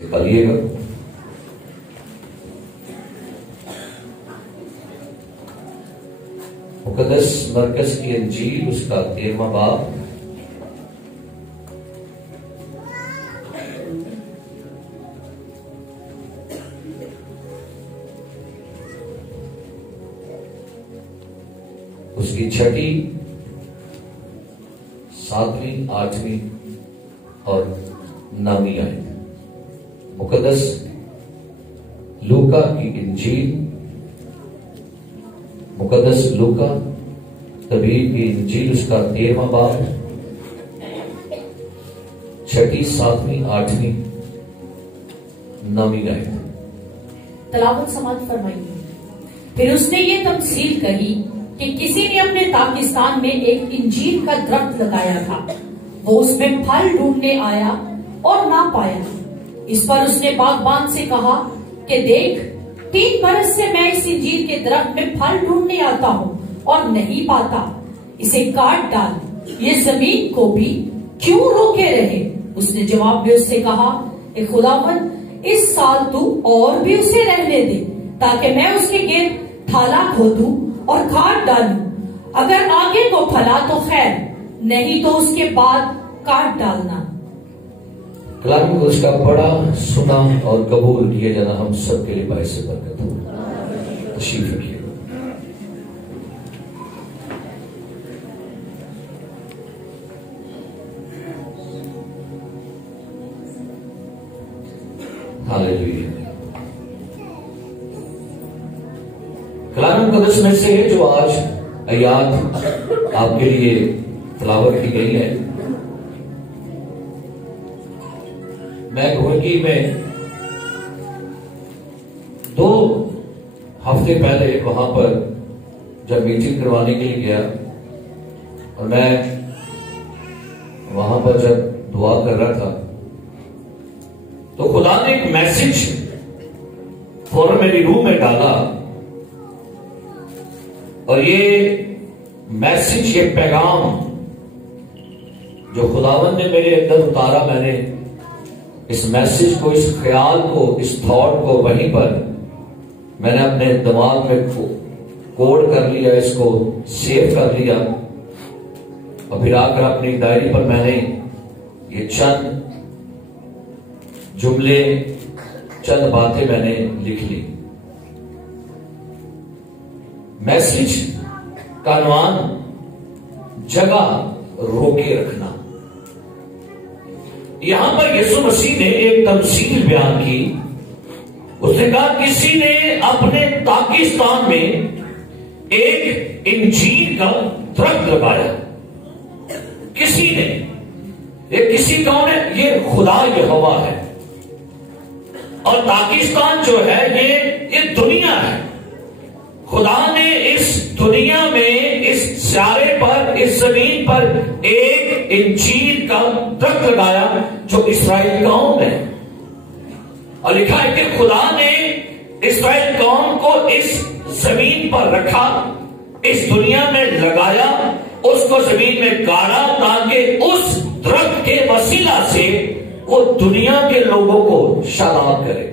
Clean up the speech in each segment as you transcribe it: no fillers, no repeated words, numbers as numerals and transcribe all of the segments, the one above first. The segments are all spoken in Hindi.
निकालिएगा। मुकद्दस मरकज की इंजील उसका 13वां बाब उसकी 6ठी, 7वीं, 8वीं और 9वीं आयत। मुकद्दस लूका की इंजील, मुकद्दस लूका तबीब की इंजील उसका 13वां बाब 6ठी, 7वीं, 8वीं, 9वीं आयत। तलावत समाप्त फरमाइए। फिर उसने ये तफसील कही कि किसी ने अपने पाकिस्तान में एक इंजीर का दरख्त लगाया था। वो उसमें फल ढूंढने आया और ना पाया। इस पर उसने बागबान से कहा कि देख, 3 बरस से मैं इस इंजीर के दरख्त में फल ढूंढने आता हूँ और नहीं पाता। इसे काट डाल, ये जमीन को भी क्यों रोके रहे। उसने जवाब में उससे कहा, ए खुदावन, इस साल तू और भी उसे रहने दे, ताकि मैं उसके गिर्द थाला खोदूं और खाद डालूं। अगर आगे को फला तो खैर, नहीं तो उसके बाद काट डालना। कलाम को उसका पढ़ा, सुना और कबूल किया जाना हम सब के लिए बाइस से बरकत हो। तशरीफ रखिए। हालेलुया। कलाम मुकद्दस में से जो आज आयात आपके लिए तिलावत की गई है, मैं घोड़की में 2 हफ्ते पहले वहां पर जब मीटिंग करवाने के लिए गया और मैं वहां पर जब दुआ कर रहा था तो खुदा ने एक मैसेज फौरन मेरी रूह में डाला और ये मैसेज, ये पैगाम जो खुदावन ने मेरे अंदर उतारा, मैंने इस मैसेज को, इस ख्याल को, इस थॉट को वहीं पर मैंने अपने दिमाग में कोड कर लिया, इसको सेव कर लिया और फिर आकर अपनी डायरी पर मैंने ये चंद जुमले, चंद बातें मैंने लिख ली। मैसेज का अनुमान, जगह रोके रखना। यहां पर यीशु मसीह ने एक तमसील बयान की। उसने कहा किसी ने अपने पाकिस्तान में एक इंजीर का दरख्त लगाया। किसी ने, ये किसी कौन है? ये खुदा यहोवा है। और पाकिस्तान जो है ये दुनिया है। खुदा ने इस दुनिया में, इस सारे पर, इस जमीन पर एक इंजीर का दरख्त लगाया जो इस्राएल कौम है। और लिखा है कि खुदा ने इस्राएल कौम को इस जमीन पर रखा, इस दुनिया में लगाया, उसको जमीन में गाड़ा ताकि उस दरख्त के वसीला से वो दुनिया के लोगों को शादाब करे।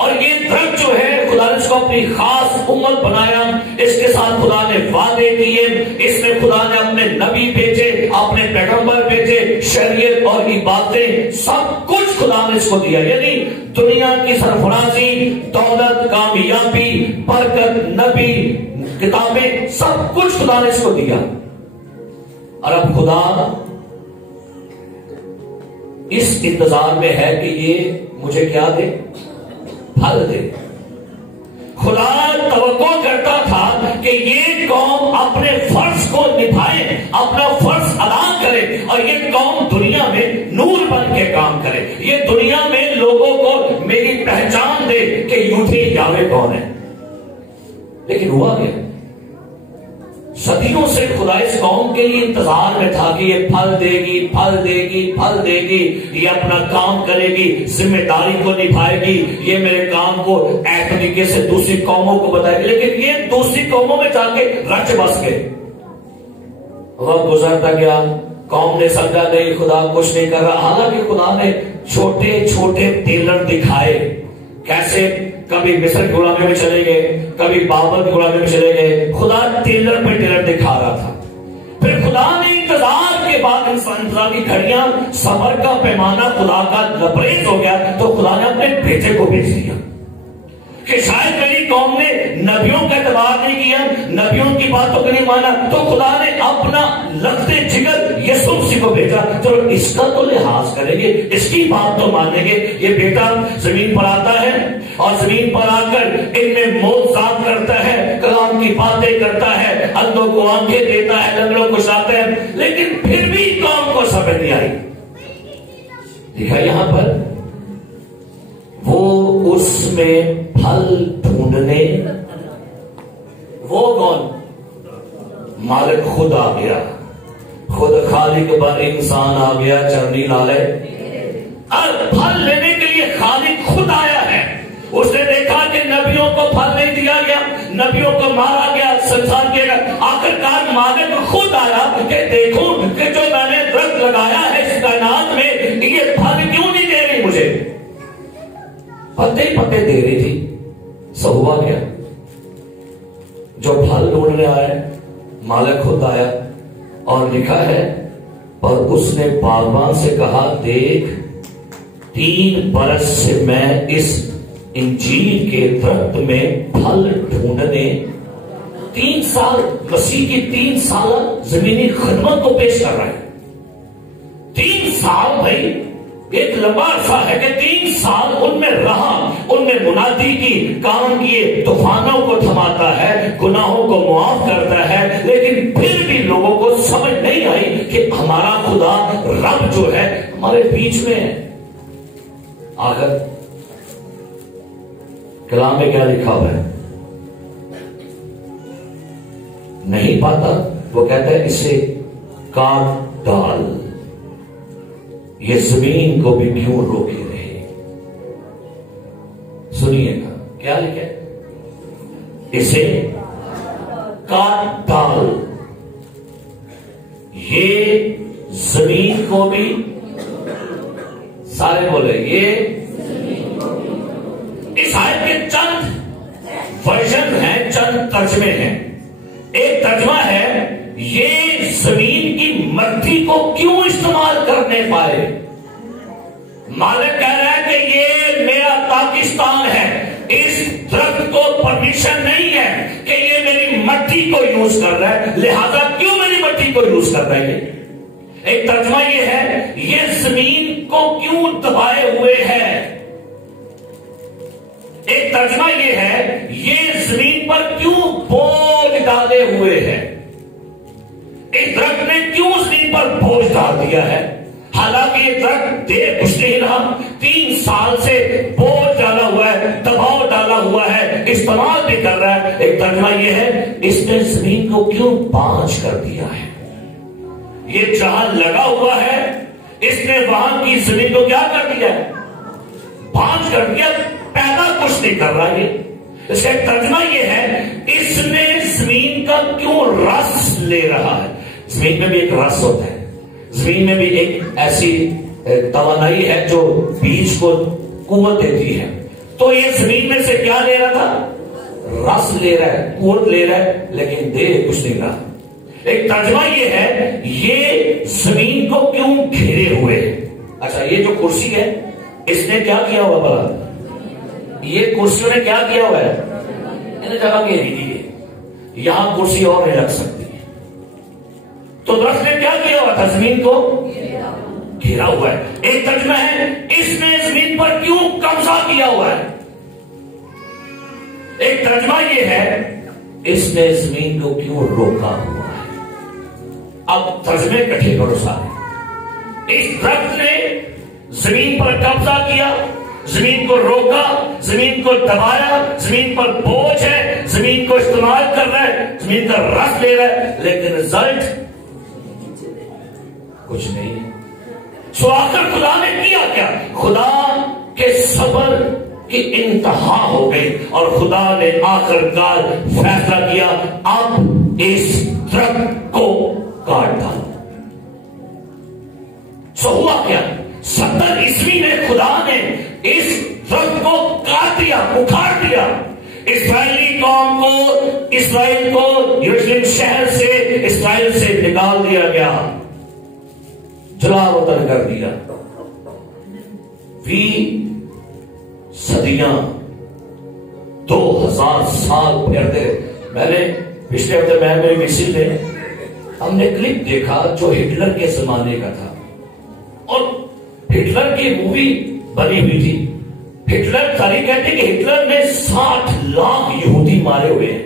और ये दरख्त जो है, खुदा ने इसको अपनी खास उम्मत बनाया। इसके साथ खुदा ने वादे किए, इसमें खुदा ने अपने नबी भेजे, अपने पैगंबर भेजे, शरीयत और इबादतें, सब कुछ खुदा ने इसको दिया। यानी दुनिया की सरफराजी, दौलत, कामयाबी, बरकत, नबी, किताबें, सब कुछ खुदा ने इसको दिया। और अब खुदा इस इंतजार में है कि ये मुझे क्या दे? फल दे। खुदा तवक्को करता था कि ये कौम अपने फर्ज को निभाए, अपना फर्ज अदा करे और ये कौम दुनिया में नूर बन के काम करे। ये दुनिया में लोगों को मेरी पहचान दे कि यूथी यावे कौन है। लेकिन हुआ क्या? सदियों से खुदा इस कौम के लिए इंतजार में था कि ये फल देगी, फल देगी, फल देगी, ये अपना काम करेगी, जिम्मेदारी को निभाएगी, ये मेरे काम को एक तरीके से दूसरी कौमों को बताएगी। लेकिन ये दूसरी कौमों में जाके रच बस गए। वक्त गुजरता गया, कौम ने समझा नहीं खुदा कुछ नहीं कर रहा, हालांकि खुदा ने छोटे छोटे टेलर दिखाए, कैसे कभी मिस्र की गुलामी में चले गए, कभी बाबर की गुलामी में चले गए, खुदा टेलर पे टेलर दिखा रहा था। फिर खुदा ने इंतजार के बाद इंतजार की घड़ियां, सबर का पैमाना खुदा का लबरेज हो गया, तो खुदा ने अपने बेटे को भेज दिया कि शायद मेरी कौम ने नबियों का एतबार नहीं किया, नबियों की बातों को नहीं माना, तो खुदा ने अपना लगते जिगर यीशु मसीह को भेजा, चलो इसका तो लिहाज करेंगे, इसकी बात तो मानेंगे। ये बेटा जमीन पर आता है और जमीन पर आकर इनमें मौत करता है, कलाम की बातें करता है, अंधों को आंखें देता है, लंगड़ों को साता है, लेकिन फिर भी कौम को समझ नहीं आई। देखा यहां पर वो उसमें फल ढूंढने, वो कौन? मालिक खुद आ गया, खुद खालिक पर इंसान आ गया, चरनी लाले, और फल लेने के लिए खालिक खुद आया है। उसने देखा कि नबियों को फल नहीं दिया गया, नबियों को मारा गया, संसार किया गया, आखिरकार मालिक खुद आया कि देखो कि जो मैंने दरख्त लगाया है इस कायनात में, ये फल क्यों नहीं दे रही मुझे? पत्ते पत्ते दे रही थी, सब हुआ क्या? जो फल ढूंढने आए, मालिक खुद आया और लिखा है, और उसने बागबान से कहा, देख 3 बरस से मैं इस इंजीर के दरख्त में फल ढूंढने, 3 साल मसीह की 3 साल जमीनी खिदमत को पेश कर रहा है। 3 साल भाई एक लंबा अरसा है कि 3 साल उनमें रहा, उनमें मुनादी की, काम किए, तूफानों को थमाता है, गुनाहों को मुआफ करता है, लेकिन फिर भी लोगों को समझ नहीं आई कि हमारा खुदा रब जो है हमारे बीच में है। आखिर कलाम में क्या लिखा हुआ है? नहीं पाता, वो कहता है इसे काट डाल, ये जमीन को भी क्यों रोके रहे। सुनिएगा क्या लिखा है, इसे काट डाल, ये जमीन को भी, सारे बोले ये। इस आयत के चंद वर्जन हैं, चंद तर्जमे हैं। एक तर्जमा है, ये जमीन की मट्टी को क्यों इस्तेमाल करने पाए? मालिक कह रहा है कि ये मेरा पाकिस्तान है, इस दरख्त को परमिशन नहीं है कि ये मेरी मट्टी को यूज कर रहा है, लिहाजा क्यों मेरी मट्टी को यूज कर रहा है? एक तर्जमा ये है, ये जमीन को क्यों दबाए हुए है। एक तर्जमा ये है, ये जमीन पर क्यों बोझ डाले हुए हैं। इस दरख्त ने क्यों जमीन पर बोझ डाल दिया है? हालांकि ये दरख्त दे कुछ नहीं रहा, 3 साल से बोझ डाला हुआ है, दबाव डाला हुआ है, इस्तेमाल भी कर रहा है। एक तर्जमा ये है, इसने जमीन को क्यों बांझ कर दिया है। ये जहां लगा हुआ है, इसने वहां की जमीन को क्या कर दिया? बांझ कर दिया, पैदा कुछ नहीं कर रहा। ये इसका तर्जमा ये है, इसने जमीन का क्यों रस ले रहा है। जमीन में भी एक रस होता है, जमीन में भी एक ऐसी तवानाई है जो बीज को कुव्वत देती है। तो ये जमीन में से क्या ले रहा था? रस ले रहा है, कुव्वत ले रहा है, लेकिन दे कुछ नहीं रहा। एक तर्जमा ये है, ये जमीन को क्यों घेरे हुए। अच्छा, ये जो कुर्सी है, इसने क्या किया हुआ भला? ये कुर्सियों ने क्या किया हुआ है? इन्हें जगह घेरी दी है, यहां कुर्सी और नहीं रख सकती। तो दरख्त ने क्या किया हुआ था? जमीन को घेरा हुआ है। एक तर्जमा है, इसने जमीन पर क्यों कब्जा किया हुआ है। एक तर्जमा ये है, इसने जमीन को क्यों रोका हुआ है। अब तर्जमे इकट्ठे करो सारे। इस दरख्त ने जमीन पर कब्जा किया, जमीन को रोका, जमीन को दबाया, जमीन पर बोझ है, जमीन को इस्तेमाल कर रहा है, जमीन का रस ले रहा है, लेकिन रिजल्ट कुछ नहीं है। सो आखिर खुदा ने किया क्या? खुदा के सब्र की इंतहा हो गई और खुदा ने आखिरकार फैसला किया, अब इस दरख्त को काट डालो। सो हुआ क्या, 70 ईस्वी में खुदा ने इस दरख्त को काट दिया, उखाड़ दिया। इस्राएली कौम को, इस्राएल को यरूशलेम शहर से, इस्राएल से निकाल दिया गया, जलावतन कर दिया। भी सदियां 2000 साल फिरते। मैंने पिछले हफ्ते मेरी मिसिल में हमने क्लिप देखा जो हिटलर के जमाने का था, और हिटलर की मूवी बनी हुई थी। हिटलर तारीख कहते कि हिटलर ने 60 लाख यहूदी मारे हुए हैं,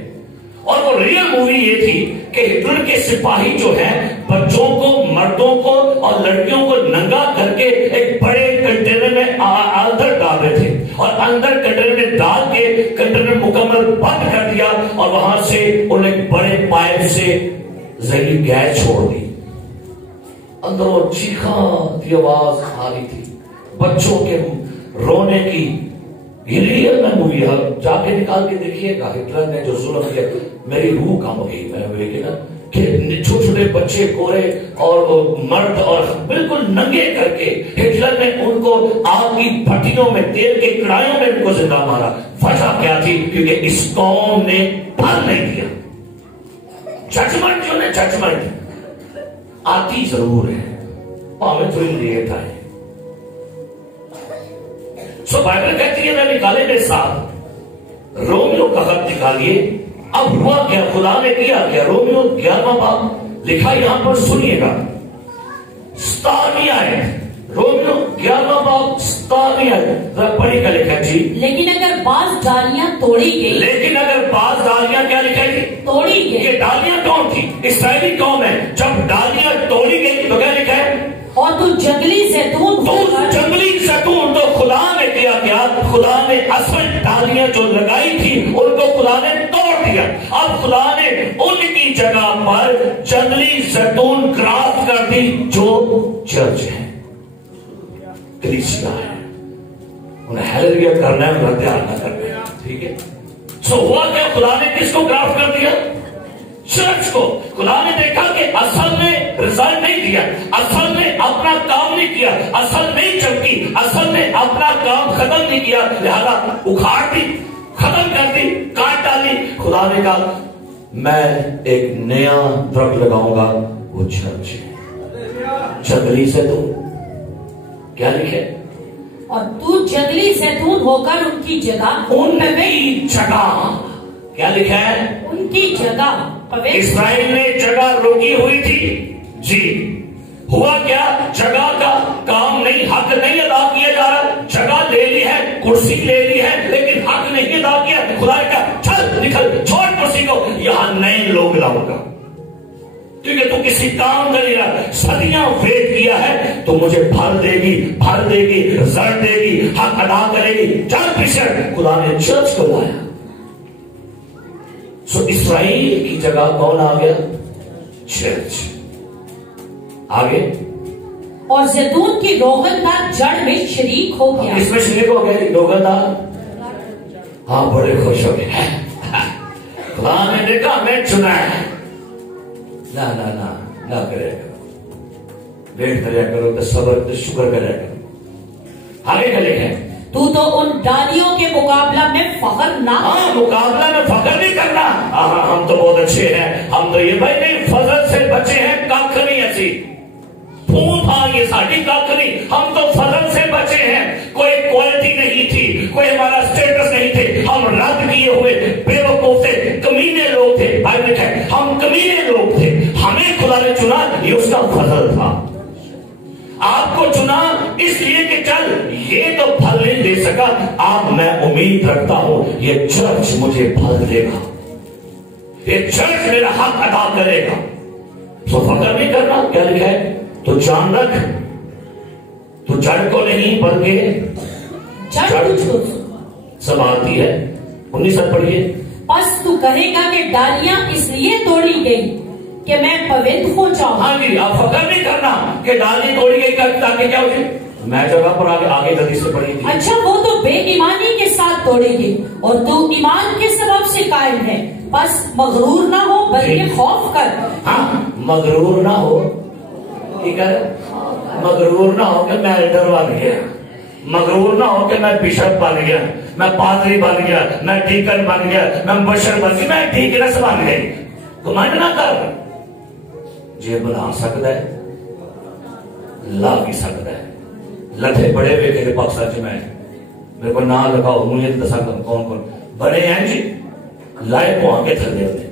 और वो रियल मूवी ये थी कि हिटलर के सिपाही जो हैं बच्चों को, मर्दों को और लड़कियों को नंगा करके एक बड़े कंटेनर में अंदर डाल रहे थे, और अंदर कंटेनर में डाल के कंटेनर मुकम्मल बंद कर दिया, और वहां से उन्होंने एक बड़े पाइप से जहरीली गैस छोड़ दी। अंदरों चीखा की आवाज आ रही थी, बच्चों के रोने की। रियल में मूवी है, जाके निकाल के देखिएगा। हिटलर ने जो जुल्म किया, मेरी रूह काम हो गई। मैं लेकिन कि छोटे छोटे बच्चे, कोरे और मर्द और बिल्कुल नंगे करके हिटलर ने उनको आग की भट्टियों में, तेल के कड़ाइयों में उनको जिंदा मारा। वजह क्या थी? क्योंकि इस कौम ने फल नहीं दिया। जजमेंट जो है, जजमेंट आती जरूर है, भावे थोड़ी लेट आए। सो बाइबल कहती है, मैं निकाले मेरे साथ रोमियो का खत निकालिए। अब हुआ क्या, खुदा ने किया क्या? रोमियो 11वां बाब लिखा, यहां पर सुनिएगा। 17वीं आयत, रोमियो 11वां बाब 17वीं आयत पढ़ी का लिखा जी। लेकिन अगर बाज डालियां तोड़ी गई, लेकिन अगर बाज डालियां क्या लिखेगी? तोड़ी गई। ये डालियां कौन थी? इस्राएली कौम है। जब डालियां तोड़ी गई तो क्या लिखा है? और तू जंगली जैतून, तो जंगली जैतून तो खुदा ने किया क्या? खुदा ने असल डालियां जो लगाई थी उनको खुदा ने तोड़ दिया। अब खुदा ने उनकी जगह पर जंगली जैतून क्राफ्ट कर दी, जो चर्च है, कलीसिया है। उन्हें हालेलुया करना है, उन्हें ध्यान न करना है। ठीक है। सो हुआ क्या? खुदा ने किसको क्राफ्ट कर दिया? चर्च को। खुदा ने देखा कि असल में रिजल्ट नहीं दिया, असल में अपना काम नहीं किया, असल नहीं चमकी, असल में अपना काम खत्म नहीं किया, लिहाजा उखाड़ दी, खत्म कर दी, काट डाली। खुदा ने कहा मैं एक नया दरख्त लगाऊंगा, वो चर्च है। जंगली जैतून क्या लिखे? और तू जंगली जैतून होकर उनकी जगह, उनकी जगह क्या लिखा है? उनकी जगह। इस्राएल ने जगह रोकी हुई थी जी। हुआ क्या? जगह का काम नहीं, हक नहीं अदा किया जा रहा। जगह ले ली है, कुर्सी ले ली है, लेकिन हक नहीं अदा किया। खुदा ने कहा चल निकल, छोड़ कुर्सी को, यहां नए लोग लाऊंगा, क्योंकि तू किसी काम कर नहीं रहा। सदियां वेट किया है तो मुझे फल देगी, फल देगी, रिजल्ट देगी, हक अदा करेगी। चल पीछे। खुदा ने चर्च को लाया। सो इस्राएल की जगह कौन आ गया? चर्च। आगे, और जैतून की रोगनदार जड़ में शरीक हो गया। इसमें शरीक हो गया रोगनदार। हाँ, बड़े खुश हो गए। खुदा ने देखा मैं चुना है। ना ना ना ना करेगा, वेट करेगा करो, तो सब्र, तो शुक्र करेगा करो। आगे का लिखे, तू तो उन डालियों के मुकाबला में फखर ना। हाँ, मुकाबला में फखर नहीं करना। हाँ, हम तो बहुत अच्छे हैं, हम तो ये भाई नहीं, फजल से बचे हैं, कख नहीं ऐसी फूल था ये साड़ी कख नहीं। हम तो फजल से बचे हैं, कोई क्वालिटी नहीं थी, कोई हमारा स्टेटस नहीं थे, हम रद्द किए हुए बेवकूफ थे, कमीने लोग थे। भाई लिखा है हम कमीने लोग थे, हमें खुदा ने चुना, ये उसका फजल था। आपको चुना इसलिए कि चल ये तो फल नहीं दे सका, अब मैं उम्मीद रखता हूं ये चर्च मुझे फल देगा, ये चर्च मेरा हक अदा करेगा। तो फकर नहीं करना। क्या लिखा है? तो जान रख, तो जड़ को नहीं बल्कि जड़ संभालती है। 19 पढ़िए। बस तू कहेगा कि डालियां इसलिए तोड़ी गई कि मैं पवित्र हो जाऊं। हाँ जी, आप फकर नहीं करना कि डाली तोड़ी गई ताकि क्या हो जाए, मैं जगह पर आगे जल्दी से पढ़ी थी। अच्छा, वो तो बेईमानी के साथ तोड़ी गई और तू ईमान के सबब से कायम है। बस मगरूर ना हो बल्कि खौफ कर। हाँ, मगरूर ना हो, ठीक है, मगरूर ना हो कि मैं एल्डर बन गया, मगरूर ना हो कि मैं बिशप बन गया, मैं पादरी बन गया, मैं डीकन बन गया, मैं मुबशर बन गया, मैं डीकनस बन गई। घमंड ना कर। जे बना सकता है ला भी सकता है। लठे बड़े वेखे पाकिस्तान च मैं मेरे को ना लगाओ, मुझे दसा कौन कौन बड़े हैं जी, लाइफ को आगे चल देते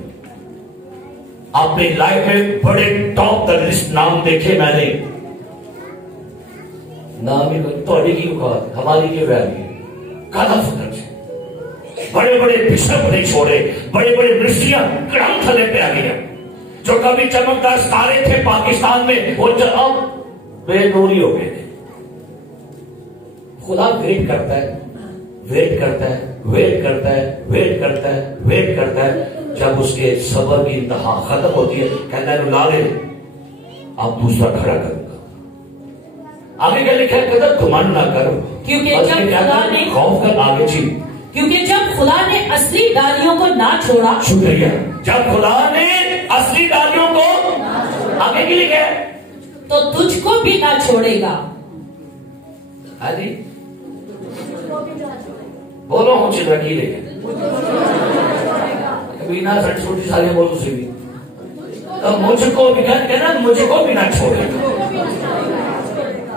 अपनी लाइफ में बड़े टॉप द लिस्ट नाम देखे मैंने, नाम ही थोड़ी की औकात हमारी की वैल्यू काला फकर। बड़े बड़े बिशप नहीं छोड़े, बड़े बड़े मिनिस्ट्रियां कड़म थले पे आ गई, जो कभी चमकदार सितारे थे पाकिस्तान में वो अब बेनूरी हो गए। खुदा वेट करता है, वेट करता है, वेट करता है, वेट करता है, वेट करता है। जब उसके सब्र की इंतहा खत्म होती है कहता है ला ले, आप दूसरा खड़ा करूंगा। आगे क्या लिखा है? कहता घमंड ना करो, क्योंकि जब खुदा ने खौफ कर आगे जी, क्योंकि जब खुदा ने असली डालियों को ना छोड़ा। शुक्रिया। जब खुदा ने असली डालियों को आगे की लिखा है तो तुझको भी ना छोड़ेगा। अरे बोलो मुझे रखी लेके बिना छोटी सारी बोलो से भी तो मुझको भी कहना, मुझको भी ना छोड़ेगा,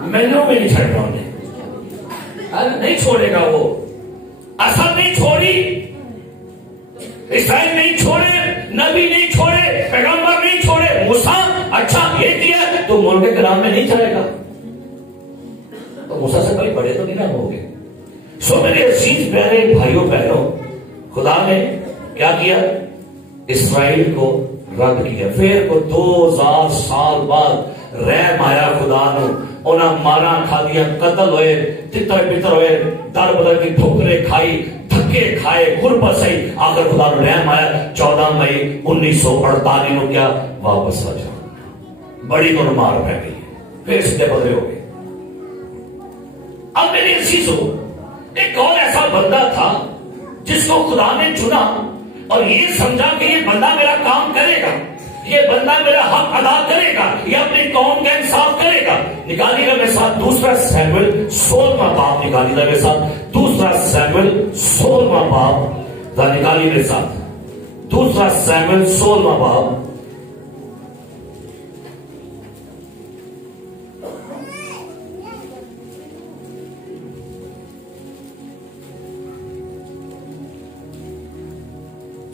मैनू भी नहीं छड़ना उन्हें, नहीं छोड़ेगा वो। असर नहीं छोड़ी, ईसाई नहीं छोड़े, नबी नहीं छोड़े, पैगंबर नहीं छोड़े, मूसा अच्छा भेज दिया तो मुल्क के कलाम में नहीं चलेगा, तो मूसा से कोई बड़े तो नहीं ना होंगे। सो मेरे अजीज प्यारे भाइयों बहनों, खुदा ने क्या किया? इस्राइल को रद्द किया। फिर को 2000 साल बाद रहम आया खुदा नु, उन्हें मारा खादियां, कतल हुए, तितर बितर हुए, दर बदर की ठोकरे खाई, धक्के खाए, गुरबत सही, आखिर खुदा नु रहम आया। 14 मई 1948 को क्या वापस आ जाओ, बड़ी तो मार पै गई, फिर सीधे बदले हो गए। अब मेरी चीजों एक और ऐसा बंदा था जिसको खुदा ने चुना और ये समझा कि ये बंदा मेरा काम करेगा, ये बंदा मेरा हक अदा करेगा, ये अपनी कौम का इंसाफ करेगा। निकालिएगा मेरे साथ दूसरा सैमुएल 16वां बाब, निकालिएगा मेरे साथ दूसरा सैमुएल 16वां बाब, निकालिए मेरे साथ दूसरा सैमुएल 16वां बाब।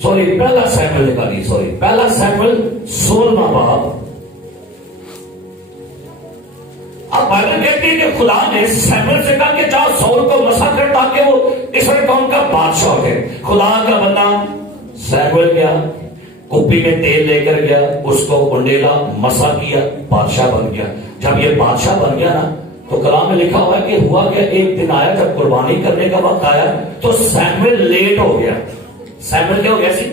सॉरी पहला सैमुएल निकालिए, सॉरी पहला सैमुएल 16वां बाब। अब बाइबल कहती है कि खुदा ने सैमुएल से कहा कि जाओ साउल को मसा कर ताकि वो इस्राएल कौम का बादशाह हो। खुदा का बंदा सैमुएल गया, कुप्पी में तेल लेकर गया, उसको उंडेला, मसा किया, बादशाह बन गया। जब ये बादशाह बन गया ना तो कलाम में लिखा हुआ है कि हुआ क्या, एक दिन आया जब कुर्बानी करने का वक्त आया तो सैमुएल लेट हो गया। सैमुएल क्या हो गया सी?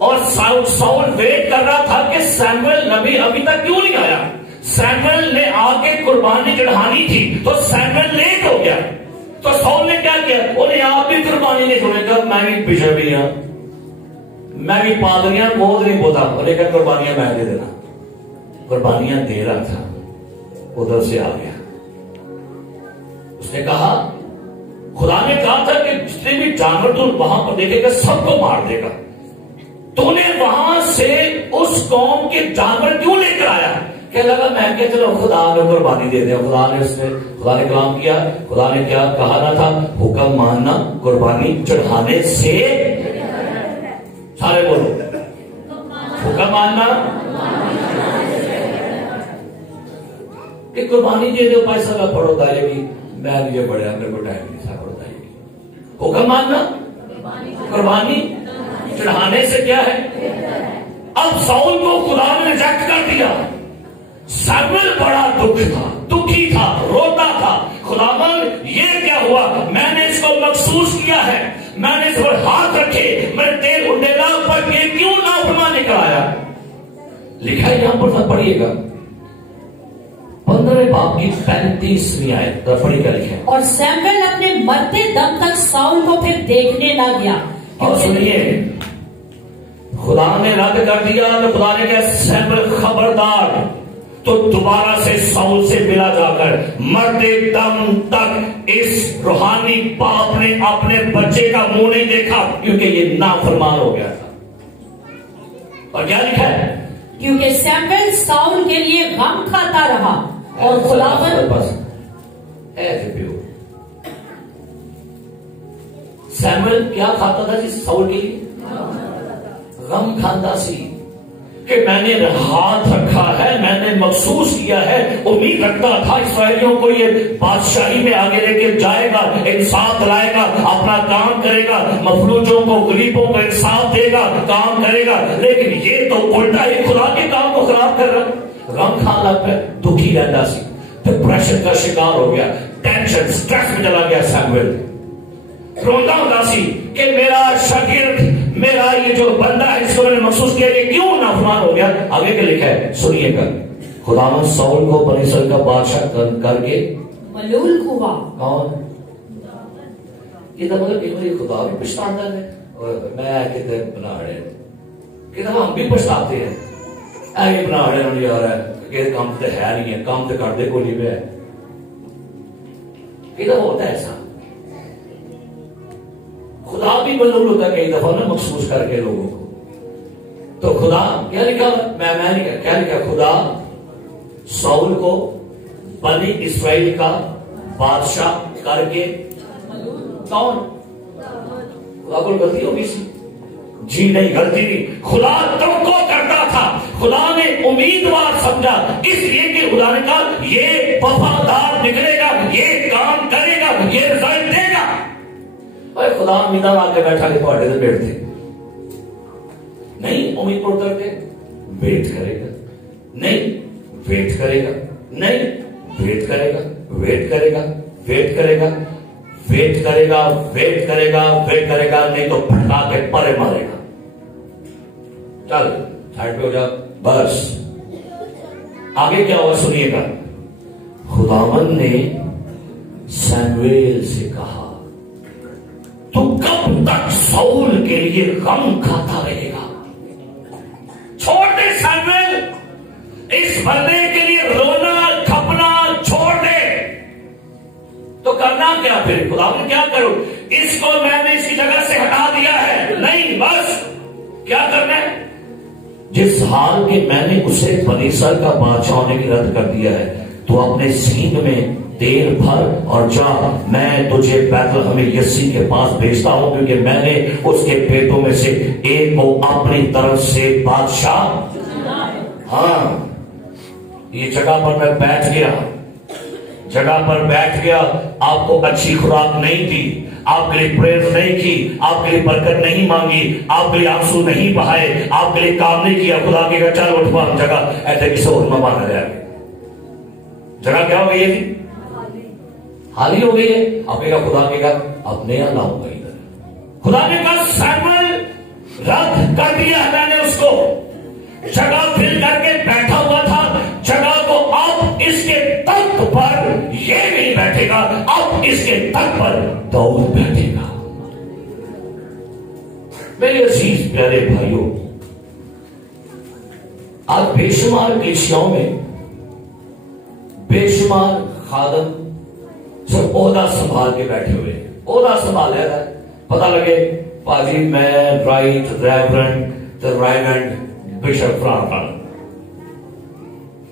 और साउल वेट कर रहा था कि सैमुएल नबी अभी तक क्यों नहीं आया। सैमुएल ने आके कुर्बानी चढ़ानी थी तो सैमुएल लेट हो गया। तो साउल ने क्या किया, उन्हें आप भी कुर्बानी नहीं छोड़ेगा, मैं भी बिशप ही हूं, मैं भी पादरियां बोध नहीं बोता, उन्हें क्या कुर्बानियां मैं दे देना। कुर्बानियां दे रहा था, उधर से आ गया। उसने कहा, खुदा ने कहा था कि जितने भी जानवर तू वहां पर देखेगा सबको मार देगा, तूने वहां से उस कौम के जानवर क्यों लेकर आया? क्या लगा मैं क्या चलो खुदा ने कुर्बानी दे दे। खुदा ने कलाम किया, खुदा ने क्या कहा ना था, हुक्म मानना कुर्बानी चढ़ाने से। सारे बोलो हुक्म मानना कि कुर्बानी दे दो, पैसा का पढ़ो दाएगी, मैं ये पढ़ा मेरे को टाइम नहीं था पढ़ो दाएगी। हुक्म मानना कुर्बानी चढ़ाने से क्या है। अब साउल को खुदा ने रिजेक्ट कर दिया। सैमुएल बड़ा दुखी था, रोता था, खुदावन ये क्या हुआ, मैंने इसको मखसूस किया है, मैंने इस पर हाथ रखे, मैंने तेल उंडेला, पर ये क्यों नाफरमानी कराया। लिखा है यहां पर पढ़िएगा 15वें बाब की 35वीं आयत, पढ़िएगा लिखा है। और सैमुएल अपने मरते दम तक साउल को फिर देखने ना गया। और सुनिए, खुदा ने रद्द कर दिया तो खुदा ने कहा सैमुएल खबरदार, तो दोबारा से साउल से मिला जाकर मरते दम तक इस रूहानी बाप ने अपने बच्चे का मुंह नहीं देखा, क्योंकि ये नाफरमान हो गया था। और क्या लिखा है? क्योंकि सैमुएल साउल के लिए गम खाता रहा और खुदावंद सैमुएल क्या खाता था जी? साउल के लिए गम खाता सी कि मैंने हाथ रखा है, मैंने महसूस किया है, उम्मीद रखता था इस्राएलियों को ये बादशाही में आगे लेके जाएगा, इंसाफ लाएगा, अपना काम करेगा, मफलूजों को गरीबों को इंसाफ देगा, काम करेगा। लेकिन ये तो उल्टा ही खुदा के काम को खराब कर रहा। गम खान लग गया, दुखी रहता सी, डिप्रेशन का शिकार हो गया, टेंशन स्ट्रेस में चला गया सैमुएल। रोता होता सी कि मेरा शागिर्द, मेरा ये जो बंदा है जिसको मैंने महसूस किया, ये क्यों नाफरमान हो गया। आगे क्या लिखा है सुनिएगा। खुदावंद साउल को बनी इस्राएल का बादशाह करके मलूल हुआ। कौन? ये तो मतलब खुदा भी पछताता है, और मैं कितने बनाड़े कि हम भी पछताते हैं, ऐसे बनाड़े नहीं आ रहा है कि काम तो है नहीं है, काम तो कर दे कोई नहीं है। ये होता है ऐसा, खुदा भी मजबूर होता है कई दफा ना महसूस करके लोगों को। तो खुदा क्या लिखा? मैं नहीं क्या लिखा? खुदा साउल को बनी इस्राएल का बादशाह करके कौन? खुदा को गलती होगी जी? नहीं, गलती नहीं। खुदा तुमको करता था, खुदा ने उम्मीदवार समझा, इसलिए कि खुदा ने कहा ये वफादार निकलेगा, ये काम करेगा, ये रिजल्ट देगा। भाई खुदा उम्मीदवार आके बैठा के थोड़े से बैठते नहीं, उम्मीद पर करके वेट करेगा, नहीं वेट करेगा, नहीं वेट करेगा, वेट करेगा, वेट करेगा, वेट करेगा, वेट करेगा, वेट करेगा, नहीं तो फटा के परे मारेगा। चल साइड पे हो जा बस। आगे क्या हुआ सुनिएगा। खुदावंद ने सैमुएल से कहा तू कब तक साउल के लिए गम खाता रहेगा? छोड़ दे सैमुएल, इस बंदे के लिए रोना खपना छोड़ दे। तो करना क्या फिर? खुदा ने क्या करो? इसको मैंने इसकी जगह से हटा दिया है, नहीं बस क्या करना है? जिस हाल के मैंने उसे बनीसर का बादशाह होने की रद्द कर दिया है, तो अपने सीन में तेल भर और जा, मैं तुझे बैतलहम यस्सी के पास भेजता हूं, क्योंकि मैंने उसके पेटों में से एक को अपनी तरफ से बादशाह। हाँ, ये जगह पर मैं बैठ गया, जगह पर बैठ गया। आपको अच्छी खुराक नहीं दी, आपके लिए प्रेयर नहीं की, आपके लिए बरकत नहीं मांगी, आपके लिए आंसू नहीं बहाए, आपके लिए काम नहीं किया। खुदा के चल उठ पान जगह ऐसे किसी और में माना जाए। जगह क्या हो गई है? खाली हो गई है। अपने खुदा के अपने यहां लाऊंगा इधर। खुदा ने कहा सैमुएल रद्द कर दिया है मैंने उसको, जगह फिल करके बैठा हुआ था, जगह को अब इसके तख्त पर ये नहीं बैठेगा, अब इसके तख्त पर दाऊद बैठेगा। मेरे अजीज प्यारे भाइयों, आज बेशुमार कलीसियाओं में बेशुमार खादम सब ओहदा संभाल के बैठे हुए, ओहदा संभाल है। पता लगे पाजी मैं राइट रेवरेंड बिशप फ्रांस,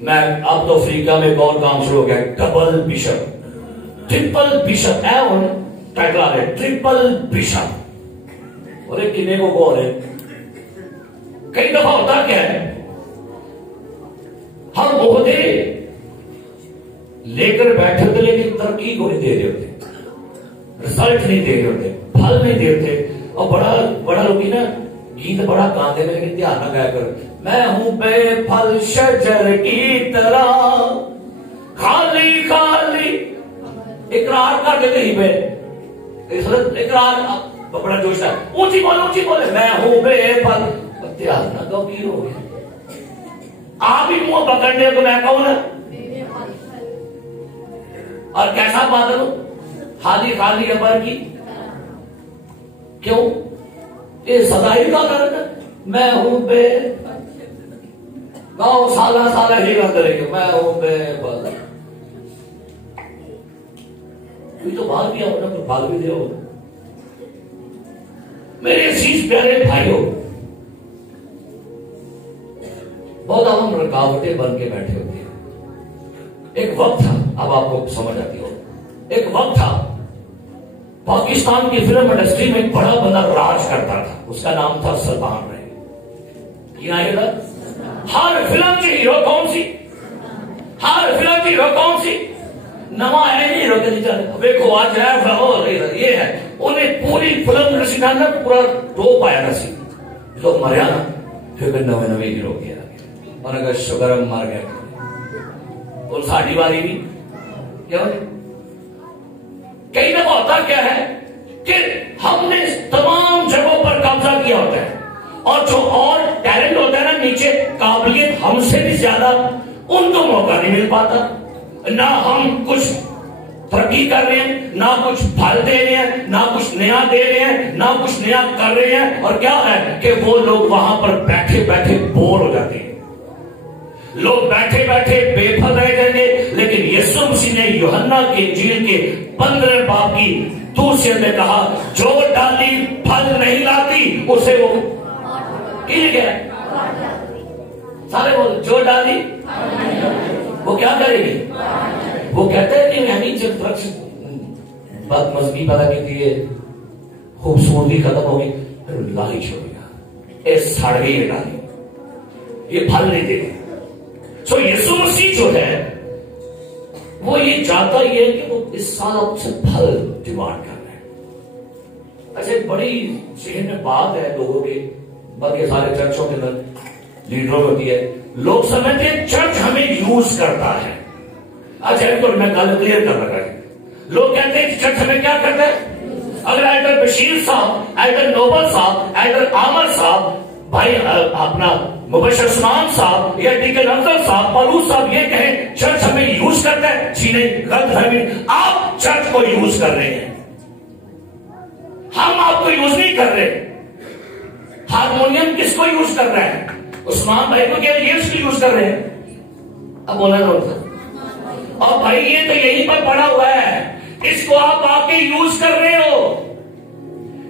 मैं अब तो अफ्रीका में बहुत काम शुरू हो गया, डबल बिशप, ट्रिपल बिशप है, और टाइटल आ रहे ट्रिपल बिशप। और किन्ने को बोल रहे? कई दफा होता क्या है, हम ओहदे लेकर बैठे होते लेकिन तरक्की को नहीं दे रहे होते, रिजल्ट नहीं दे रहे होते, फल नहीं दे रहे। और बड़ा लोग ना गीत बड़ा गाते हैं, लेकिन ध्यान न गाया करो। मैं हूं बेफल शजर की तरह खाली खाली, इकरार कर देते ही पे इकरार बड़ा जोश है, ऊंची बोले मैं हूं बेफल। ध्यान न गंभीर हो गया, आप ही मुंह पकड़ने को मैं कहूं ना, और कैसा बादल खाली खाली अबर की, क्यों? ये सदाई का कारण है। मैं हूं बे गाँव साला साला ही गाते रहिए, मैं हूं बेबस। तो भाग दिया होना, तो भाग भी दिया होगा। मेरे अजीज प्यारे भाइयों, बहुत हम रुकावटें बन के बैठे होते हैं। एक वक्त था, अब आपको समझ आती हो, एक वक्त था पाकिस्तान की फिल्म इंडस्ट्री में एक बड़ा बंदा राज करता था, उसका नाम था सलमान रहे। हर फिल्म की हीरो कौन सी, हर फिल्म की हीरो कौन सी, नवा है नहीं हीरो के नीचे देखो आज है, ये है, उन्हें पूरी फिल्म इंडस्ट्री ने पूरा टोप आया ना सी, जो मरिया ना फिर नवे नवे हीरो किया और अगर शुगर मर गया और साड़ी वाली भी क्या कई दफा होता क्या है कि हमने तमाम जगहों पर कब्जा किया होता है और जो और टैलेंट होता है ना नीचे, काबिलियत हमसे भी ज्यादा, उनको मौका नहीं मिल पाता। ना हम कुछ तरक्की कर रहे हैं, ना कुछ फल दे रहे हैं, ना कुछ नया दे रहे हैं, ना कुछ नया कर रहे हैं, और क्या है कि वो लोग वहां पर बैठे बैठे बोर हो जाते हैं। लोग बैठे बैठे बेफल रह जाएंगे। लेकिन यीशु मसीह ने यूहन्ना के इंजील के 15 बाब की दूसरे में कहा, जो डाली फल नहीं लाती उसे वो क्या, सारे बोल, जो डाली वो क्या करेगी, वो कहते हैं कि यानी जब वृक्ष बात मजबी पैदा की थी, खूबसूरती खत्म होगी, लाली छोड़ेगा, सड़ गई है डाली, ये फल नहीं देगी। तो यीशु मसीह जो है वो ये चाहता ही है कि वो इस साल आपसे फल डिमांड कर रहे हैं। अच्छा, एक बड़ी जहन में बात है लोगों के, बाकी सारे चर्चों के अंदर लीडरों होती है, लोग समझते हैं चर्च हमें यूज करता है। अच्छा, इनको मैं कल क्लियर कर रहा है। लोग कहते हैं कि चर्च हमें क्या करता है। अगर एल्डर बशीर साहब, एल्डर नोबल साहब, एल्डर आमर साहब, भाई अपना मुबशर उस्मान साहब या डीकन अफजल साहब, पलूस साहब ये कहें चर्च हमें यूज करता है, जी नहीं, गलत है। आप चर्च को यूज कर रहे हैं, हम आपको यूज नहीं कर रहे। हारमोनियम किसको यूज कर रहा है, उस्मान भाई को, क्या ये उसको यूज कर रहे हैं। अब बोला ना, और भाई ये तो यहीं पर पड़ा हुआ है, इसको आप आके यूज कर रहे हो।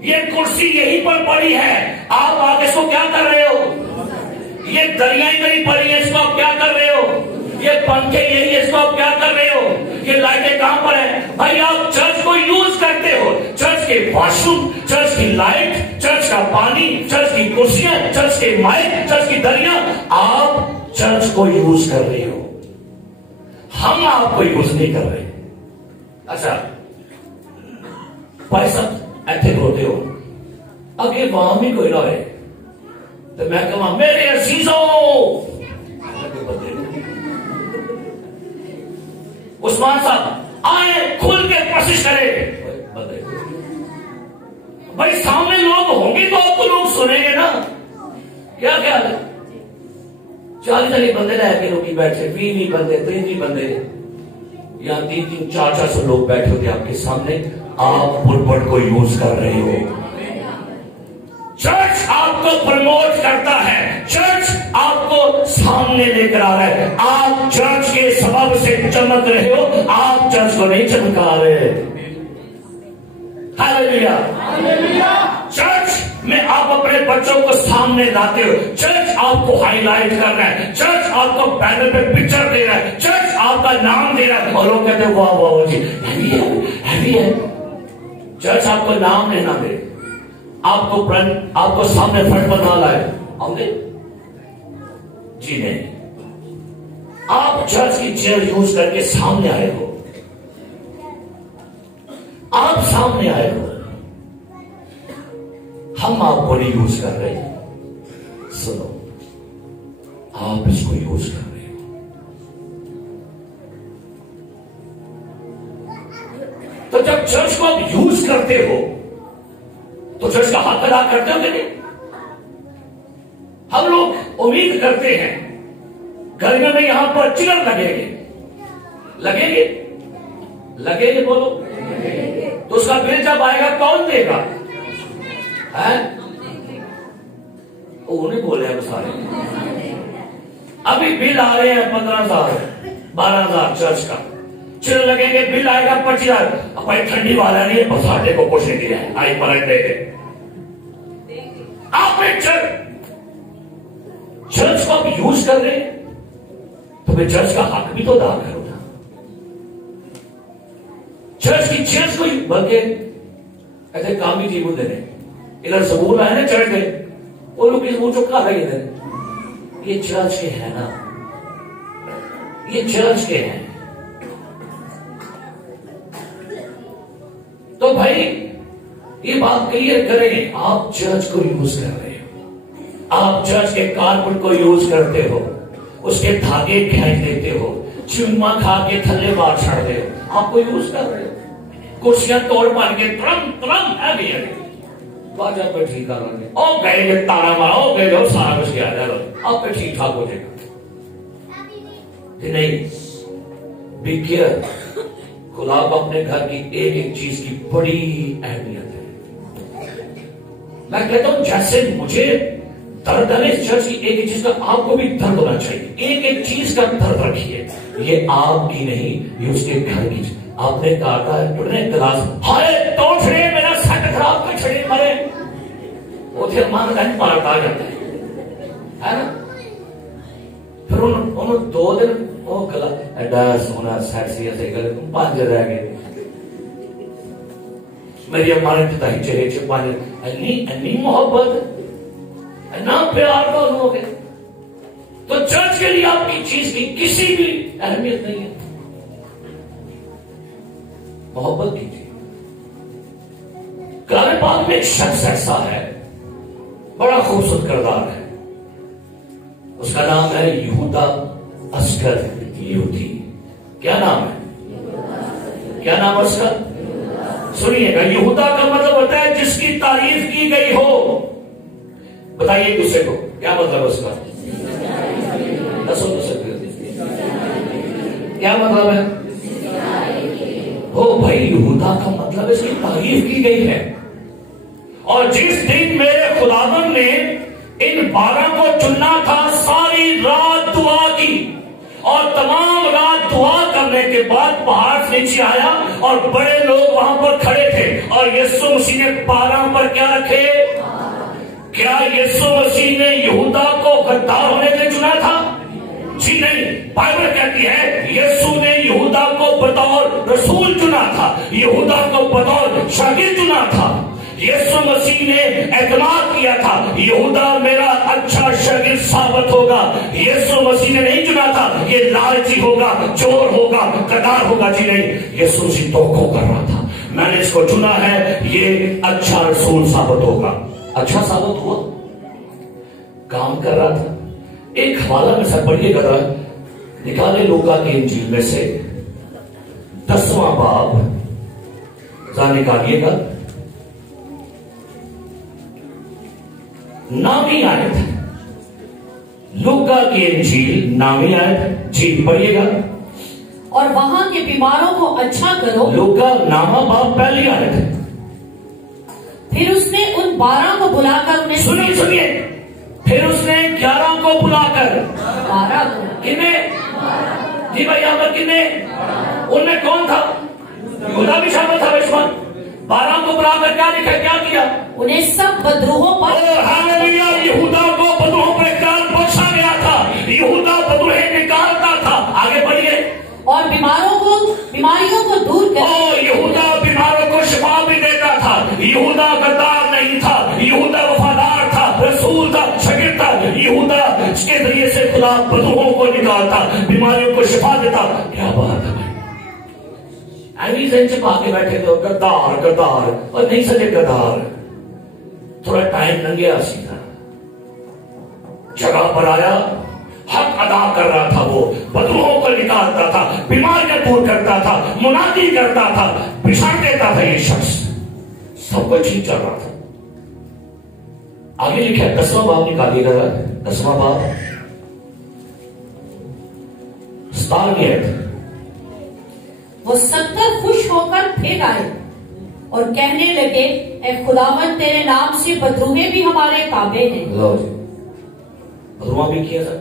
ये कुर्सी यहीं पर पड़ी है, आप आके इसको क्या कर रहे हो। ये दरियाई नहीं पड़ी है, इसको आप क्या कर रहे हो। ये पंखे यही है, इसको आप क्या कर रहे हो। ये लाइटें कहां पर है भाई, आप चर्च को यूज करते हो। चर्च के वॉशरूम, चर्च की लाइट, चर्च का पानी, चर्च की कुर्सियां, चर्च के माइक, चर्च की दरिया, आप चर्च को यूज कर रहे हो, हम आपको यूज नहीं कर रहे। अच्छा, पैसा ऐसे होते हो, अब ये वहां भी कोई ना है तो मैं कहूँ मेरे अजीजों, उस्मान साहब आए, खुल के कोशिश करें। भाई सामने लोग होंगे तो आपको लोग सुनेंगे ना। क्या ख्याल है, 40 बंदे लाके रोकी बैठे, 20 बंदे, 30 बंदे, या 3-3, 400 लोग बैठे होते आपके सामने, आप पुलपट को यूज कर रहे हो। चर्च आपको प्रमोट करता है, चर्च आपको सामने लेकर आ रहा है। आप चर्च के सबब से चमक रहे हो, आप चर्च को नहीं चमका रहे। हालेलुया। चर्च में आप अपने बच्चों को सामने लाते हो, चर्च आपको हाईलाइट कर रहा है, चर्च आपको बैनर पे पिक्चर दे रहा है, चर्च आपका नाम दे रहा है, और लोग कहते हैं वाह वाह जी, हैवी है। चर्च आपको नाम नहीं ना दे, आपको सामने फ्रंट पर ना लाए, आऊंगे जी नहीं। आप चर्च की चेयर यूज करके सामने आए हो, आप सामने आए हो, हम आपको नहीं यूज कर रहे। सुनो, आप इसको यूज कर रहे हो। तो जब चर्च को आप यूज करते हो तो चर्च का हक अदा करते हो कि नहीं। हम लोग उम्मीद करते हैं गर्मियों में यहां पर चिलर लगेंगे, लगेंगे लगेंगे, बोलो। तो उसका बिल जब आएगा कौन देगा, है? वो नहीं बोले अब सारे। अभी बिल आ रहे हैं 15,000 12,000 चर्च का, चिर लगेंगे बिल आएगा 25,000। भाई ठंडी वाला नहीं है, बसाटे को कुछ नहीं दिया है, आई पर देंगे आप। चर्च को आप यूज कर रहे हैं तो फिर चर्च का हक भी तो अदा करो ना। चर्च की चर्च को बल्कि ऐसे काम ही जी दे रहे, इधर सबूत आए ना चर्च के, वो लोग सबूत चुका है इधर, ये चर्च के है ना, ये चर्च के हैं। तो भाई ये बात क्लियर करें, आप चर्च को यूज कर रहे हो, आप चर्च के कारपेट को यूज करते हो, उसके धागे खींच देते हो, चुम्मा खा के थल्ले मार छाड़ते हो, आपको यूज कर रहे हो। कुर्सियां तोड़ मार के तुरंत है भैया बाजा पे ठीक कर लेंगे, ओ गए तारा मारो, ओ गए सारा कुछ किया जाए, आप पे ठीक ठाक हो जाएगा। नहीं, बी केयर, खुदा को अपने घर की एक एक चीज की बड़ी अहमियत है। मैं कहता हूं जैसे मुझे दर्द है इस चर्च की एक एक चीज का, आपको भी दर्द होना चाहिए। एक एक चीज का दर्द रखिए, ये आपकी नहीं, ये उसके घर की। आपने कहा था टुटने गिलास, हाय तो छड़े मेरा सेट खराब कर छड़े मरे, उसे मान का मारता जाता है ना। फिर उन्होंने 2 दिन वो गला एडा सोना सेक्सी ऐसे गले 5 रह गए। मेरी अम्मा ने पिता ही चेहरे से 5 अन्नी मोहब्बत ना प्यार का हो गया। तो चर्च के लिए आपकी चीज की किसी भी अहमियत नहीं है, मोहब्बत कीजिए। कुरान पाक में एक शख्स ऐसा है, बड़ा खूबसूरत किरदार है, उसका नाम है यहूदा अस्कर यहूदी। क्या नाम है? क्या नाम है उसका? सुनिएगा, यहूदा का मतलब होता है जिसकी तारीफ की गई हो। बताइए दूसरे को क्या मतलब उसका? दसो क्या मतलब है? हो भाई, यहूदा का मतलब इसकी तारीफ की गई है। और जिस दिन मेरे खुदावन ने इन 12 को चुनना था, सारी रात दुआ की, और तमाम रात दुआ करने के बाद पहाड़ से नीचे आया और बड़े लोग वहां पर खड़े थे, और यीशु मसीह ने 12 पर क्या रखे? क्या यीशु मसीह ने यहूदा को गद्दार होने के लिए चुना था? जी नहीं, बाइबल कहती है यीशु ने यहूदा को बतौर रसूल चुना था, यहूदा को बतौर शागिर्द चुना था। यीशु मसीह ने एतमाद किया था यहूदा मेरा अच्छा शागिर्द साबित होगा। यीशु मसीह ने नहीं चुना था ये लालची होगा, चोर होगा, गद्दार होगा। जी नहीं, यीशु मसीह तोखो कर रहा था, मैंने इसको चुना है, ये अच्छा रसूल साबित होगा। अच्छा साबित हुआ, काम कर रहा था। एक हवाला में सब पढ़िए कर रहा है, निकाले लूका की इंजील में से 10वां बाब जा निकालिएगा, नामी आयत, लूका की इंजील नामी आयत। जी पढ़िएगा। और वहां के बीमारों को अच्छा करो। लूका नामा बाब पहली आयत है। फिर उसने उन 12 को बुलाकर उन्हें, सुनिए, फिर उसने 11 को बुलाकर, 12 को किन्ने? जी भाई यहाँ पर किन्ने? उनमें कौन था? यहूदा भी शामिल था। विश्वास 12 को बुलाकर क्या लिखा, क्या किया? उन्हें सब बदरूहों पर, यहूदा को बदरूहों पर इकरार बख्शा गया था, यहूदा बदरूहें निकालता था। आगे बढ़िए। और बीमारियों को दूर कर, यहूदा बीमारों को शिफा भी देता था। यहूदा गद्दार नहीं था, यहूदा वफादार था, रसूल था, शागिर्द था। यहूदा इसके जरिए से खुदा बदरूहों को निकालता, बीमारियों को शिफा देता। क्या बात है भाई, से आगे बैठे थे गद्दार गद्दार, और नहीं सके गद्दार। थोड़ा टाइम लंघे सीधा जगह पर आया, हक अदा कर रहा था, वो बदरूहों को निकालता था, बीमारियां दूर करता था, मुनादी करता था, बिछाड़ देता था। ये शख्स सब कुछ ठीक चल रहा था। आगे लिखा है 10वां बाब निकालिएगा, 10वां बाब 17वीं आयत। वो 70 खुश होकर फिर आए और कहने लगे, ए खुदावन तेरे नाम से बदरूहें भी हमारे ताबे हैं। बदरूहा भी किया था।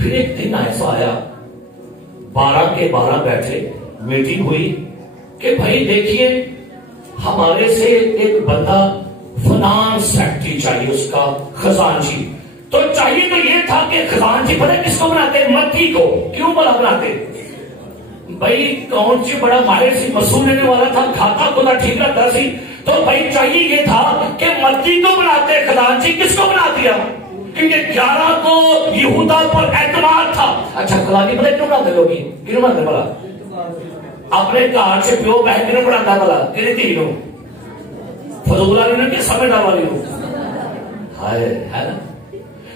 फिर एक दिन ऐसा आया, 12 के 12 बैठे, मीटिंग हुई कि भाई देखिए हमारे से एक बंदा फाइनेंस सेक्रेटरी चाहिए, उसका खजांची। तो चाहिए तो ये था कि खजांची पता किसको बनाते? मत्ती को। क्यों बड़ा बनाते? भाई कौन सी बड़ा माहिर सी मसूल लेने वाला था, खाता खुदा ठीक रखता सी। तो भाई चाहिए ये था कि मत्ती को बनाते, खजांची किसको बना दिया? क्योंकि 11 को यहूदा पर एतमाद था। अच्छा खजांची पता क्यों बनाते लोग? क्यों बनाते भला? अपने घर से प्यो बहन क्यों बनाता भला? कितनी तीनों फजूला के समझदार वाली है ना।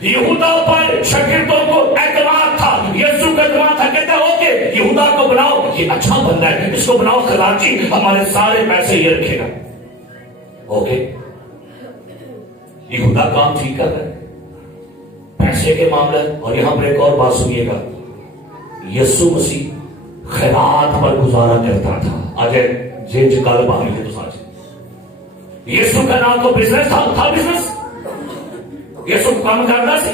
यहूदा पर शागिर्दों को एतमाद था, यीशु का एतमाद था। कहता ओके यहूदा को बनाओ, ये अच्छा बंदा है, इसको बनाओ खजांची, हमारे सारे पैसे ये रखेगा। ओके यहूदा काम ठीक कर रहा है पैसे के मामले। और यहां पर एक और बात सुनिएगा, यीशु मसीह खैरात पर गुजारा करता था। अजय जे गल बाहर है तो साज यीशु का नाम तो बिजनेस था बिजनेस। यीशु काम करता सी,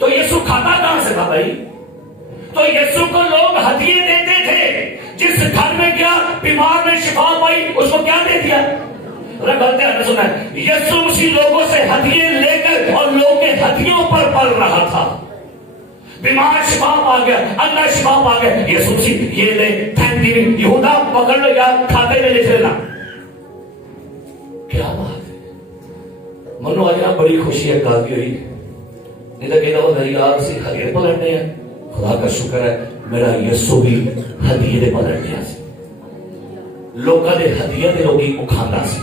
तो यीशु खाता कहां से था भाई? तो यीशु को लोग हदिये देते थे। जिस घर में गया बीमार ने शिफा पाई, उसको क्या दे दिया? गलती आपने सुना है, यीशु मसीह लोगों से हदिये लेकर और लोगों के हदियों पर पल रहा था। बीमार शिफा पा गया, अंधा शिफा पा गया, यीशु मसीह ये ले थैंक यू, यहूदा पकड़ लो यार, खाते में लिख लेना। क्या बात है, मनो आज ना बड़ी खुशी है काफी हुई। नहीं तो कहता वो यार से हदिये पलटने हैं। खुदा का शुक्र है मेरा यीशु भी हदिये पलटने लोगों ने हदिये दे लोगी उखांदा सी।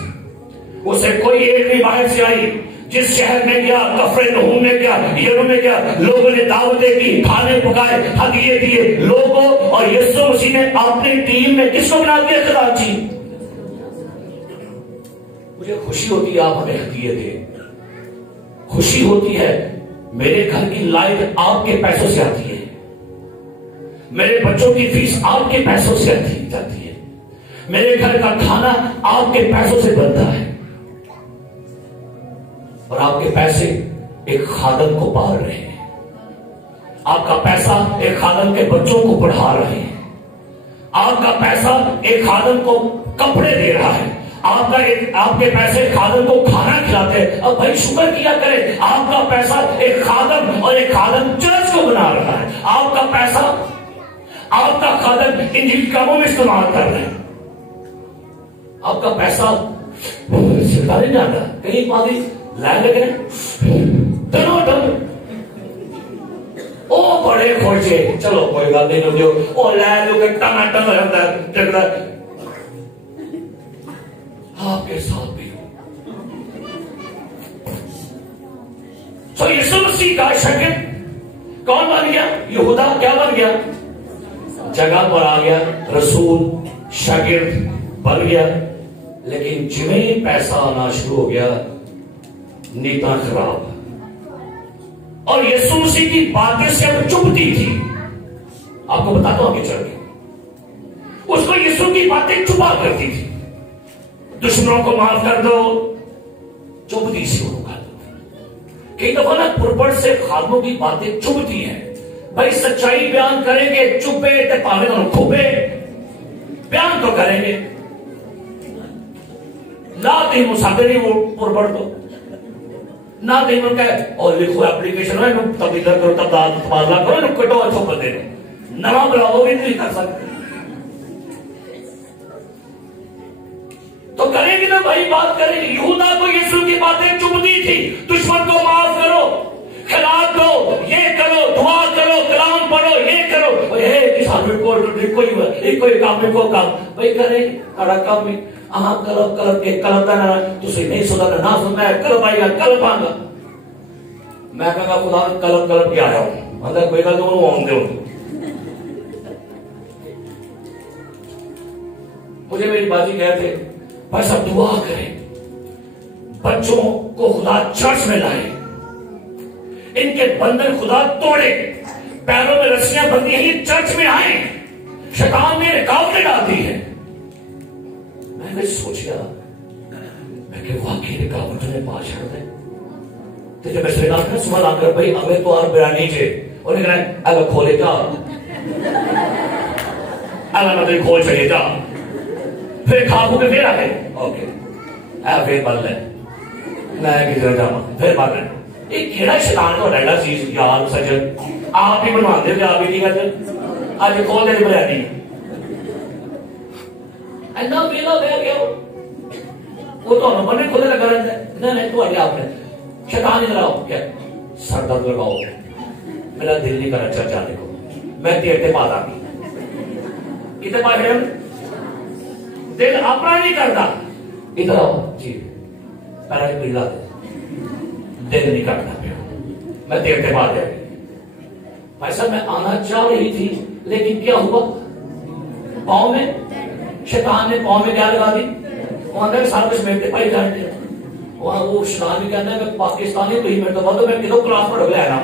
उसे कोई एक भी बाहर से आई, जिस शहर में गया, कफरनहूम में गया, यरूशलेम में गया, लोगों ने दावतें की, खाने पकाए, हदिये दिए लोगों। और यीशु मसीह ने अपनी टीम में किसको बना दिया? खजांची। मुझे खुशी होती है आप हमें हदिये दे, खुशी होती है मेरे घर की लाइट आपके पैसों से आती है, मेरे बच्चों की फीस आपके पैसों से आती जाती है, मेरे घर का खाना आपके पैसों से बनता है। और आपके पैसे एक खादम को पाल रहे हैं, आपका पैसा एक खादम के बच्चों को पढ़ा रहे हैं, आपका पैसा एक खादम को कपड़े दे रहा है, आपके पैसे खादम को खाना खिलाते हैं। अब भाई शुक्र किया करें, आपका पैसा एक खादम और एक खादम चर्च को बना रहा है। आपका खादम इंजील कामों में इस्तेमाल कर रहे हैं। आपका पैसा सरकारी नहीं जाता, कहीं पादी लाइन लगे दोनों ओ बड़े खोजे, चलो कोई बात नहीं जो ओ लाइन लो के टमाटर रहता आपके साथ भी हो। तो यीशु मसीह का शागिर्द कौन बन गया? यहूदा क्या बन गया? जगह पर आ गया, रसूल शागिर्द बन गया। लेकिन जिਵੇਂ ही पैसा आना शुरू हो गया, नीता खराब। और यीशु मसीह की बातें से अब चुभती थी। आपको बताता हूं आगे चल के, उसको यीशु की बातें चुपा करती थी। दुश्मनों को माफ कर दो, चुभती सी कर दो। कई दफा ना पुरपट से खादमों की बातें चुभती हैं। भाई सच्चाई बयान करेंगे, चुपे ते पावे तो खुबे बयान तो करेंगे, ना दी मुसाफिर नहीं वो पुरपट तो ना दी उनका और लिखो एप्लीकेशन है, तब्दीला करो, तबादला करो, कटो अच्छो कर दे, नवा बुलाओ भी नहीं कर सकते। तो करेंगे ना भाई, बात करेंगे। यहूदा को यीशु की बातें चुभती थी। दुश्मन को माफ करो, खिलाफ दो, ये करो, दुआ करो, कलाम पढ़ो, ये करो, किसान को काम भाई करे कड़ा काम में अहाँ कलब कलब के कलब ना तुझे नहीं सुना ना सुन, मैं कलब आएगा कलब आऊंगा। मैं कहूंगा खुदा कलब कलब के आया हूं, मतलब कोई गल दोनों आऊंगे। मुझे मेरी बाजी कहते भाई सब दुआ करें, बच्चों को खुदा चर्च में लाए, इनके बंधन खुदा तोड़े, पैरों में रस्सियां बंधी हैं, ये चर्च में आए। शैतान ने रुकावटें डाल दी है। मैंने सोचा मैं कि वाकई रुकावट ने पा छड़ दे। तो जब मैं सुबह आकर भाई हमें तो और बयानी चे उन्हें कहना अगर खोले जा, अगर मतलब खोल चले जा, फिर खाबू के फिर आ गए, ओके फिर बदल है मैं किधर जावा, फिर बदल है। एक केड़ा शैतान को रहना चीज यार सजन आप ही बनवाते हो, आप ही नहीं करते। आज खोल दे बना दी ऐना वेला बह गया वो तो हमने खुद लगा रहता है। नहीं तो आगे आपने शैतान ही लगाओ, क्या सर दर्द लगाओ, मेरा दिल नहीं कर चर्च जाने को, मैं तेरे बाद आ गई इतने बार दिल अपना नहीं करता, इधर आओ जी पैरा पीला दिल नहीं करता मैं तेरे बाद आ गई। भाई साहब मैं आना चाह रही थी लेकिन क्या हुआ, पाँव में शैतान ने पाँव में क्या लगा दी, वहां सारा कुछ मेरे पाई जाने वहां वो शैतान भी कहता है मैं पाकिस्तानी तो ही मेरे तो मैं किलो क्लास पर ढगले आना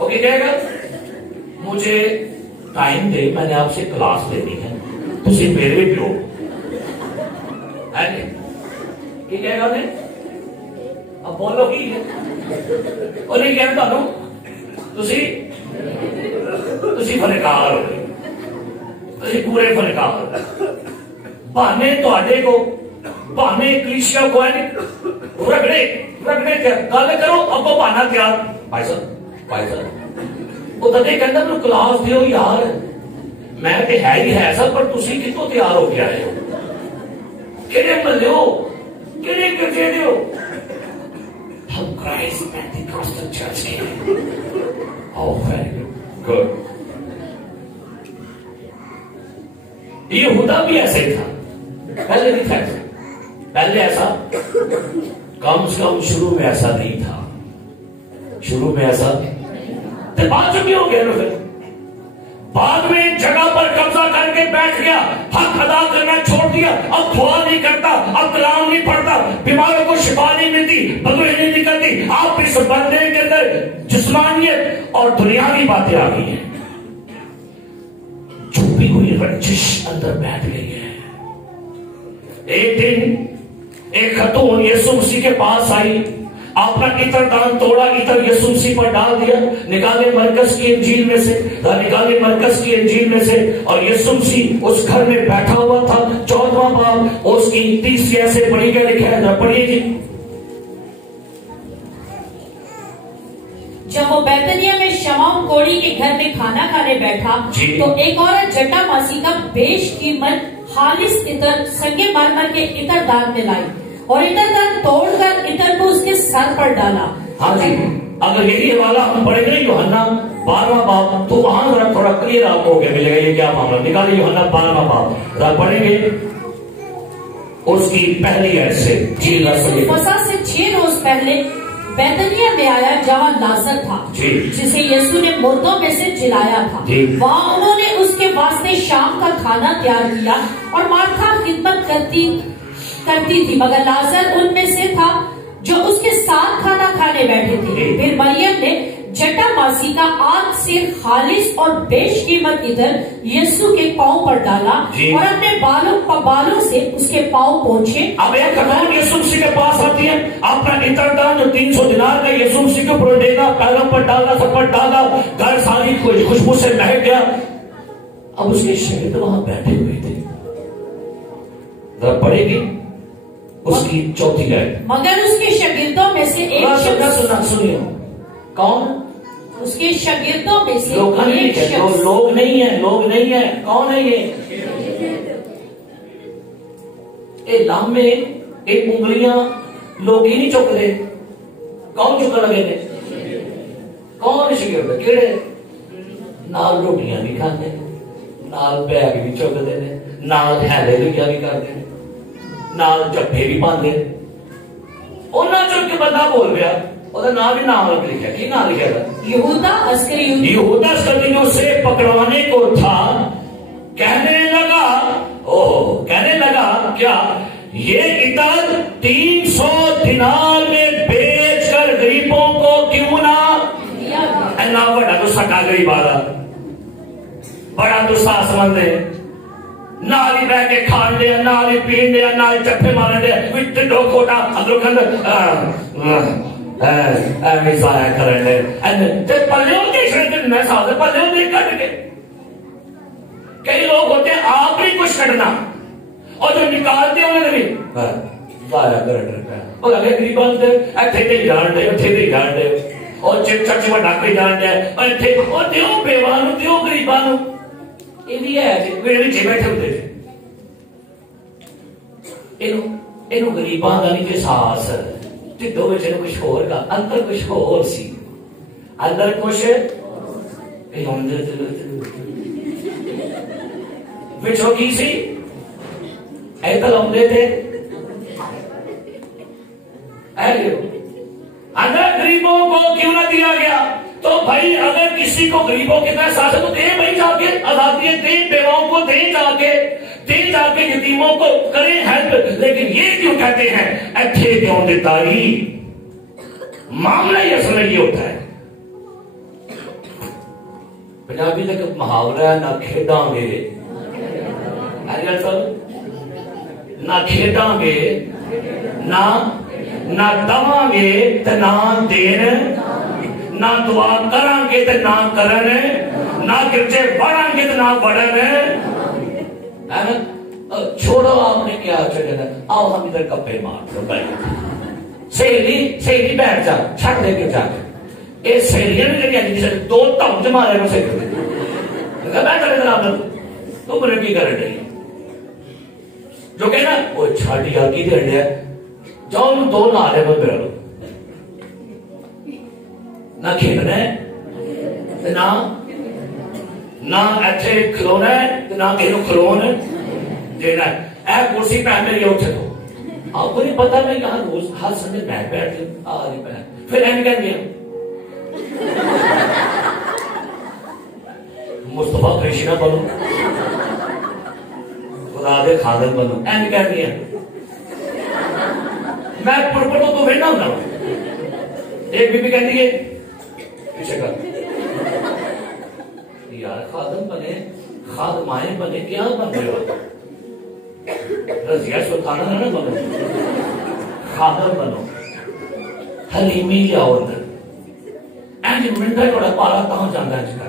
ओके कहेगा मुझे टाइम दे, मैंने आपसे क्लास लेनी है, तुम मेरे भी पियो है की कहेगा उन्हें, अब बोलो की और नहीं कहता तुसी फनकार हो, तुसी पूरे फनकार बहाने तुहाडे को बहाने कलीसिया को रगड़े रगड़े गल करो अगो बहाना तैयार। भाई साहब वो तदे कहता मैं क्लास दियो यार, मैं तो है ही है सब, पर तुसी कितों तैयार हो के आए हो, किहड़े मल्ले हो, किहड़े गिरजे दे हो, हम क्राइस्ट पेंटिकॉस्टल चर्च के हैं। Oh very good. यहूदा भी ऐसे ही था, पहले नहीं था, पहले ऐसा कम से कम शुरू में ऐसा नहीं था, शुरू में ऐसा तो बाद में हो गया, फिर बाद में जगह पर कब्जा करके बैठ गया, हक अदा करना छोड़ दिया, अब दुआ नहीं करता, अब कलाम नहीं पढ़ता, बीमारों को शिफा नहीं मिलती, बदबू नहीं निकलती, आप इस बंदे के अंदर जिस्मानियत और दुनियावी बातें आ गई हैं, छुपी हुई रंजिश अंदर बैठ गई है। एक दिन एक खतून यीशु मसीह के पास आई, अपना इतर दान तोड़ा, इतर यीशु मसीह पर डाल दिया, निकाले मरकज की इंजील में से, निकाले मरकज की इंजील में से, और यीशु मसीह उस घर में बैठा हुआ था। 14वां बाब उसकी 30 ऐसे पढ़ी गया, लिखा है, पढ़िए जी। जब वो बैतनिया में शमौन कोढ़ी के घर में खाना खाने बैठा तो एक औरत जटा मासी का बेशकीमत खालिस इतर संगमरमर के इतर दान में लाई और इतर दान तोड़कर इतर को उसके सर पर डाला। हाँ जी, अगर यही हवाला हम पढ़ेंगे यूहन्ना 12वां बाब तो वहां जरा थोड़ा क्लियर आपको हो गया मिलेगा ये क्या मामला। निकालिए यूहन्ना 12वां बाब, जरा पढ़ेंगे उसकी पहली ऐड से। जी फसह से 6 रोज पहले बैतनिया में आया जहाँ लाजर था जिसे यीशु ने मुर्दों में से जिलाया था। वहाँ उन्होंने उसके वास्ते शाम का खाना तैयार किया और मार्था खिदमत करती थी, मगर लाजर उनमें से था जो उसके साथ खाना खाने बैठे थे। फिर मरियम ने जटा मासी का आग से खालिस और बेशकीमत इतर यीशु के पांव पर डाला और अपने बालों से उसके पांव पोंछे। अब एक खतून यीशु मसीह के पास आती है, अपना इतर दान जो 300 दिनार का यीशु मसीह के ऊपर देगा, पैरों पर डाला, सब पर डाला, घर सारी खुशबू से महक गया। अब उसके शागिर्द वहां बैठे हुए थे, जरा पढ़ेगी उसकी 4थी लाइन। मगर उसके शागिर्दों में से एक सुनिए, कौन? उसके शागिर्दों में से लोग नहीं है, लोग नहीं है, कौन है ये? लामे एक उंगलियां लोग ही नहीं चुकते, कौन चुकन लगे ने? कौन शागिर्द? केड़े? नाल रोटियां भी खाते, नाल बैग भी चुकते ने, नाल थैले भी क्या भी करते, नाल जफ्फे भी पाते। उन्होंने चुक के बंदा बोल गया, उसका नाम भी नाम लिखा, की नाम लिखा था? यहूदा अस्करियोती। यहूदा अस्करियोती उसे पकड़वाने को था। कहने लगा क्या ये इतर 300 दिनार में बेचकर गरीबों को क्यों ना बड़ा गुस्सा का गरीब वाला, बड़ा गुस्सा समझ है, नाल ही बह के खान दे, नाल ही पीन दे, नाल चप्पे मारन दे, विच ढो खोटा अंदरों जाया करने पल्ले मैं साथ पल्ले नहीं कट के। कई लोग होते हैं आप नहीं कुछ कटना और जो निकालते हैं उन्हें भी जाया करने और अगर गरीबां से इत्थे नहीं जान दे उत्थे नहीं जान दे और चर्च में डाके जान दे और इत्थे और दियो बेवान दियो गरीबां नूं ये भी है मेरे नीचे बैठे होते थे इन्हों गरीबां दा नहीं एहसास ढिड्डों विच कुछ होर का अंदर कुछ होर सी अंदर कुछ विचों की सी ऐतल आउंदे थे अगर गरीबों को क्यों ना दिया गया तो भाई अगर किसी को गरीबों के तरह शासन तो दे भाई जाके आजादी दे बेवाओं को दे जाके यतीमों को करें हेल्प। लेकिन ये क्यों कहते हैं अच्छे क्यों देता ही मामला ही असल ये होता है। पंजाबी का एक मुहावरा है ना खेडांगे ना खेडांगे ना दवांगे तो ना देन ना दुआ करांगे तो ना करन ना गिरजे बढ़ांगे तो ना बढ़न है ना। छोड़ो आपने क्या चलेगा आओ हम इधर कपड़े मार दो सहेली बैठ जा छट दे के जाके ये सहेलियां ने जगह दो धम मारे मैं सही बैठ इधर आप तो मेरे की कर रही जो कहना वो छाट यार की दे रहे जाओ दो ना रहे मेरे ना खेलना है ना इथे खलोना है ना किसी खलोन देना है। कुर्सी पहन मेरी उठे तो आपको नहीं पता मैं यहाँ रोज हर संडे बैठ फिर एंड कर दिया मुस्तफा कृष्णा बनो खुदा दे खादर बनो एंड कर दिया मैं पुरपुर तो वेना होता हूं। एक बीबी कहती है पीछे कर यार खादम बने खादमाएं बने क्या बन रहे हो रजिया सुल्ताना ना बनो खादम बनो हलीमी जाओ अंदर एंड मिनटा थोड़ा पारा कहां जाता है इसका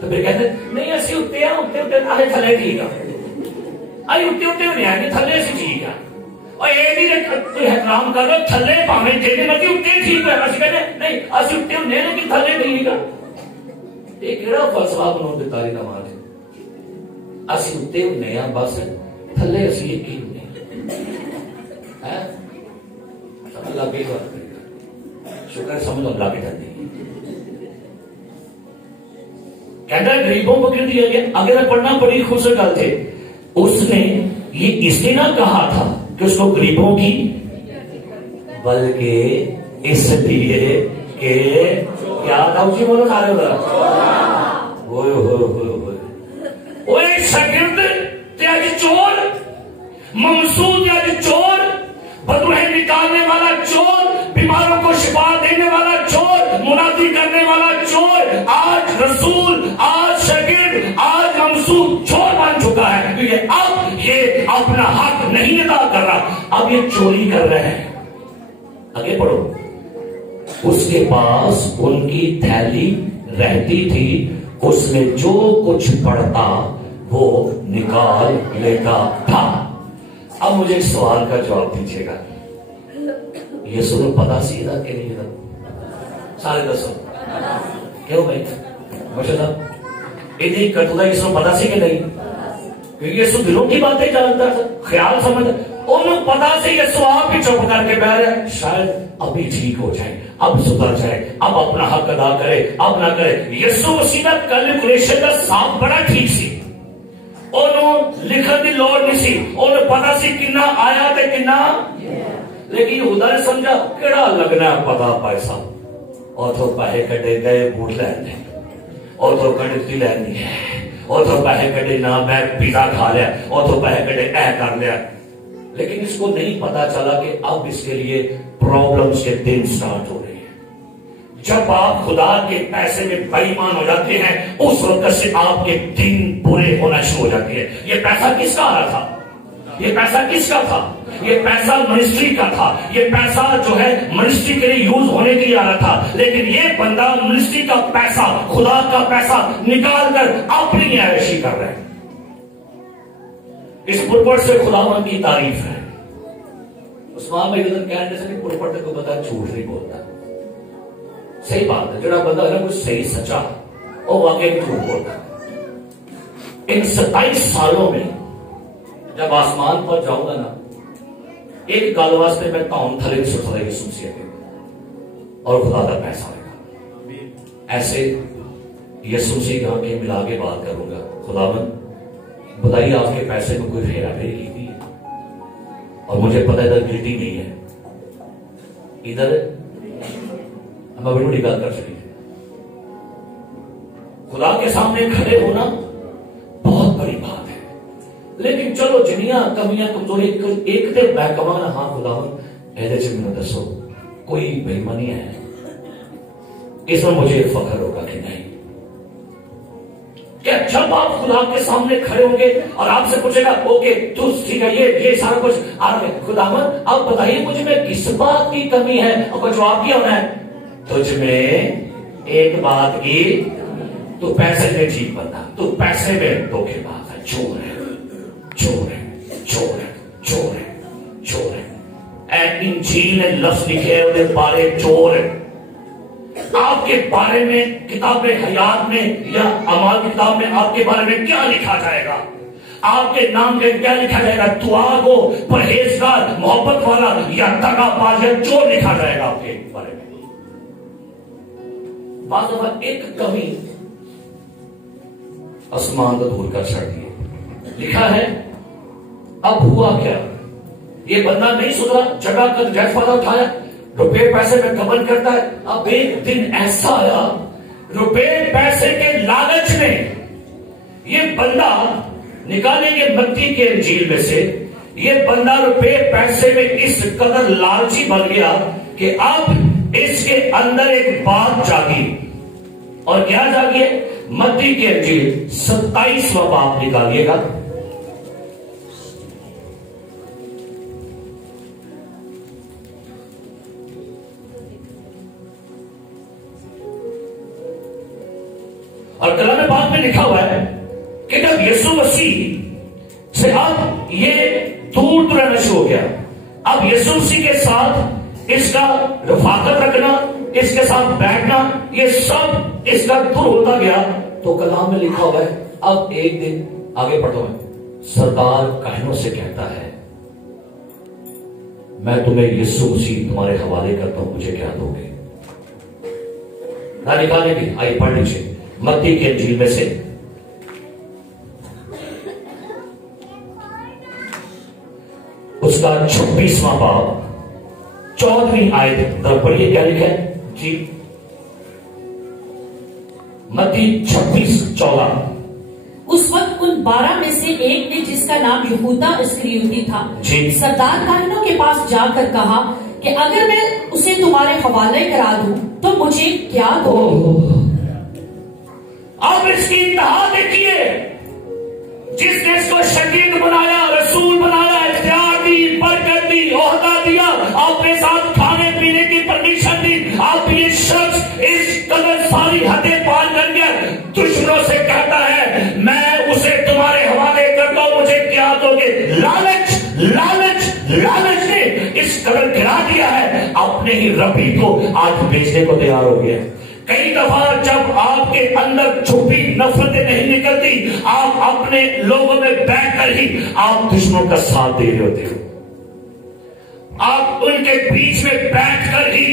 तो फिर कहते नहीं असि उत्ते आले थले ठीक है आई उत्ते नहीं आएंगे थले से ठीक है और ये भी एहतराम कर लो थले भावे जेने मर्जी उत्ते ठीक है असि कहते नहीं असि उत्ते होने लेकिन थले ठीक है ये केड़ा फलसफा बनो दिता री दा मार असि उत्ते होने आ बस थले असि एक ही होने हैं समझ लगे बात शुक्र समझ लग जाती कहता गरीबों को क्यों दिया गया। अगर पढ़ना बड़ी खूबसूरत गल थे उसने ये इसलिए ना कहा था कि उसको गरीबों की बल्कि इसलिए कि क्या था उसी बोलो सारे हो शागिर्द त्याग चोर ममसूद त्याग चोर बदरूह निकालने वाला चोर बीमारों को शिफा देने वाला चोर मुनादी करने वाला चोर आज रसूल आज शागिर्द आज ममसूद चोर बन चुका है क्योंकि अब ये अपना हक नहीं अदा कर रहा अब ये चोरी कर रहे हैं। आगे पढ़ो उसके पास उनकी थैली रहती थी उसने जो कुछ पढ़ता वो निकाल लेता था। अब मुझे एक सवाल का जवाब दीजिएगा ये सुनो पता सीधा के नहीं था सारे दसो क्यों भाई माशाल्लाह इतनी कटुता इसको पता सी कि नहीं क्योंकि ये दिलों की बातें जानता था ख्याल समझ उन्हें पता से ये आप भी चुप करके बैठ रहे शायद अभी ठीक हो जाए अब सुधर जाए अब अपना हक अदा करे अब ना करे। यीशु मसीह का कैलकुलेशन का साफ बड़ा ठीक सी लिखने की लोड़ नहीं सी पता सी कितना आया ते कितना लेकिन यहूदा ने समझा केड़ा लगना पता पैसा और तो पैसे कटे गए बूट लैने और तो कड़ती लैनी है और तो पैसे कटे ना मैं पिज्जा खा लिया और तो पैसे कटे ऐ कर लिया लेकिन इसको नहीं पता चला कि अब इसके लिए प्रॉब्लम्स के दिन स्टार्ट हो रहे हैं। जब आप खुदा के पैसे में बेईमान हो जाते हैं उस वक्त से आपके दिन बुरे होना शुरू हो जाते हैं। ये पैसा किसका आ रहा था ये पैसा किसका था? ये पैसा मिनिस्ट्री का था। ये पैसा जो है मिनिस्ट्री के लिए यूज होने के लिए आ रहा था। लेकिन ये बंदा मिनिस्ट्री का पैसा, खुदा का पैसा निकाल कर अपनी ऐशी कर रहे हैं। इस पुरपट से खुदावन की तारीफ है। उस्मान भाई इधर कहने से पुरपट को पता झूठ नहीं बोलता। सही बात है, जरा बंदा है ना कुछ सही सच्चा और वाकई झूठ बोलता। इन 27 सालों में जब आसमान पर जाऊंगा ना, एक गाल वास्ते मैं ताउन थले सुथरे की सुनसियत और खुदा का पैसा होगा। ऐसे यसू से के मिला के बात करूंगा। खुदावन बताइए आपके पैसे को कोई फेरा फेरी की थी? और मुझे पता है इधर गिल्टी नहीं है, इधर हम बड़ी बड़ी बात कर सकें। खुदा के सामने खड़े होना बहुत बड़ी बात है। लेकिन चलो जिन्नियां कमियां कमजोरी एक ते मैं कमाना, हाँ खुदावन ऐसे से मैंने दसो कोई बेईमानी है, इसमें मुझे फख्र होगा कि नहीं? क्या जब आप खुदा के सामने खड़े होंगे और आपसे पूछेगा ओके तू ठीक है ये सारा कुछ आ रहा है, खुदावन आप बताइए मुझे में किस बात की कमी है? और जवाब क्या होना है? तुझ में एक बात की, तू पैसे में ठीक बनता, तू पैसे में धोखेबाज है, चोर है, चोर है, चोर है, चोर है, चोर है। इंजील ने लफ्ज लिखे हैं उन्हें बारे चोर है। आपके बारे में किताबे हयात में या अमाल किताब में आपके बारे में क्या लिखा जाएगा? आपके नाम पे क्या लिखा जाएगा? तुआगो, परहेजगार, मोहब्बत वाला या दगाबाज या चोर लिखा जाएगा आपके बारे में। बात दफा एक कमी आसमान को दूर कर छड़ दिए। लिखा है अब हुआ क्या? ये बंदा नहीं सुधरा, जगह का जायज फायदा उठाया, रुपए पैसे में कमल करता है। अब एक दिन ऐसा आया, रुपए पैसे के लालच में ये बंदा निकालेंगे मत्ती के इंजील में से, ये बंदा रुपए पैसे में इस कदर लालची बन गया कि अब इसके अंदर एक बात जागी। और क्या जागी? मत्ती के इंजील 27वां बाब निकालिएगा। और कलाम पाक में लिखा हुआ है कि जब यीशु मसीह से अब ये दूर रहना शुरू हो गया, अब यीशु मसीह के साथ इसका रफाकत रखना, इसके साथ बैठना, ये सब इसका दूर होता गया। तो कलाम में लिखा हुआ है अब एक दिन आगे पढ़ो, सरदार काहिनों से कहता है मैं तुम्हें यीशु मसीह तुम्हारे हवाले करता हूं, मुझे क्या दोगे? ना निकालने की आइए पढ़ लीजिए मत्ती के इंजील में से उसका 26वां बाब 14वीं आयत पढ़िए। क्या लिखा है जी? मत्ती 26:14। उस वक्त उन 12 में से एक ने, जिसका नाम यहूदा इस्करियोती था, सरदार काहिनों के पास जाकर कहा कि अगर मैं उसे तुम्हारे हवाले करा दूं तो मुझे क्या दोगे? अब इसकी इंतहा देखिए, जिसने इसको शकील बनाया, रसूल बनाया, इख्तियार दी, बरकत दी, ओहदा दिया, आपके साथ खाने पीने की परमिशन दी, आप ये शख्स इस कदर सारी हदें पार कर गया, दुश्मनों से कहता है मैं उसे तुम्हारे हवाले करता हूं, मुझे क्या दोगे? लालच, लालच, लालच ने इस कदर गिरा दिया है, अपने ही रबी को आज बेचने को तैयार हो गया। कई दफा जब आपके अंदर छुपी नफरतें नहीं निकलती, आप अपने लोगों में बैठकर ही आप दुश्मनों का साथ दे रहे होते हो, आप उनके बीच में बैठकर ही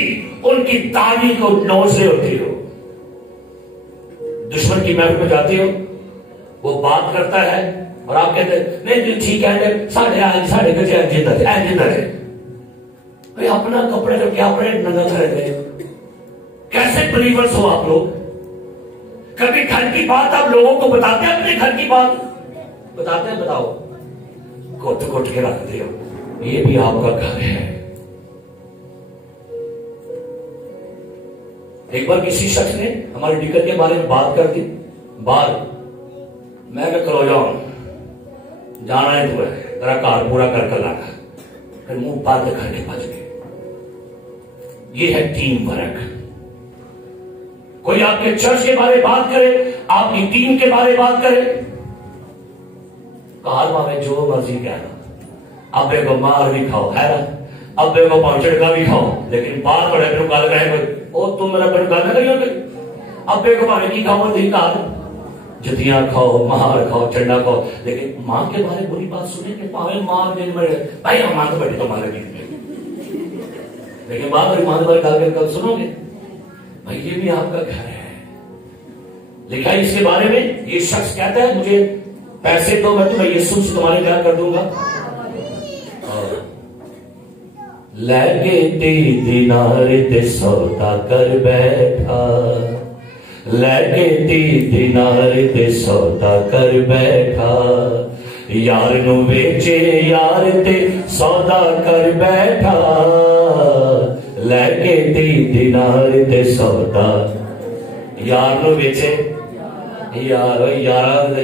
उनकी ताली को नोच रहे होते हो। दुश्मन की महफिल में जाते हो, वो बात करता है और आप कहते नहीं ठीक है, साढ़े जिंदा है भाई, अपना कपड़े जो क्या अपने नंगा रहते हो। कैसे बिलीवर्स हो आप लोग? कभी घर की बात आप लोगों को बताते हैं? अपने घर की बात बताते हैं? बताओ, कोट कोट के रखते हो, ये भी आपका घर है। एक बार किसी शख्स ने हमारे डिकन के बारे में बात कर दी, बाहर मैं करो जाऊं जाना है तो है, तेरा कार पूरा करके लागा, फिर मुंह बंद करके बच गए। ये है टीम वर्क। कोई आपके चर्च के बारे में बात करे, आपकी टीम के बारे में बात करे, कार भावे जो मर्जी कहना, अबे को मार भी खाओ है ना, अबे को पहुंचड़का भी खाओ, लेकिन बात बड़े फिर गल रहे ओ तुम मेरा फिर गल ना करियो, अबे को भावे की खाओ दी कार, जुतियां खाओ, मार खाओ, चंडा खाओ, लेकिन मां के बारे में बुरी बात सुनेंगे, भावे मार दे भाई हम मां तो बैठे तुम्हारे बीच में, लेकिन बात मेरी मां के बारे में कल सुनोगे भाई ये भी आपका घर है। लिखा है इसके बारे में, ये शख्स कहता है मुझे पैसे दो, मैं तुम्हें यीशु से तुम्हारे क्या कर दूंगा। लगे 3 दिनार ते सौदा कर बैठा, लगे 3 दिनार ते सौदा कर बैठा, यार नू बेचे यार ते सौदा कर बैठा, लगे 3 दिनार ते सौदा, यार नू बेचे यार यार ने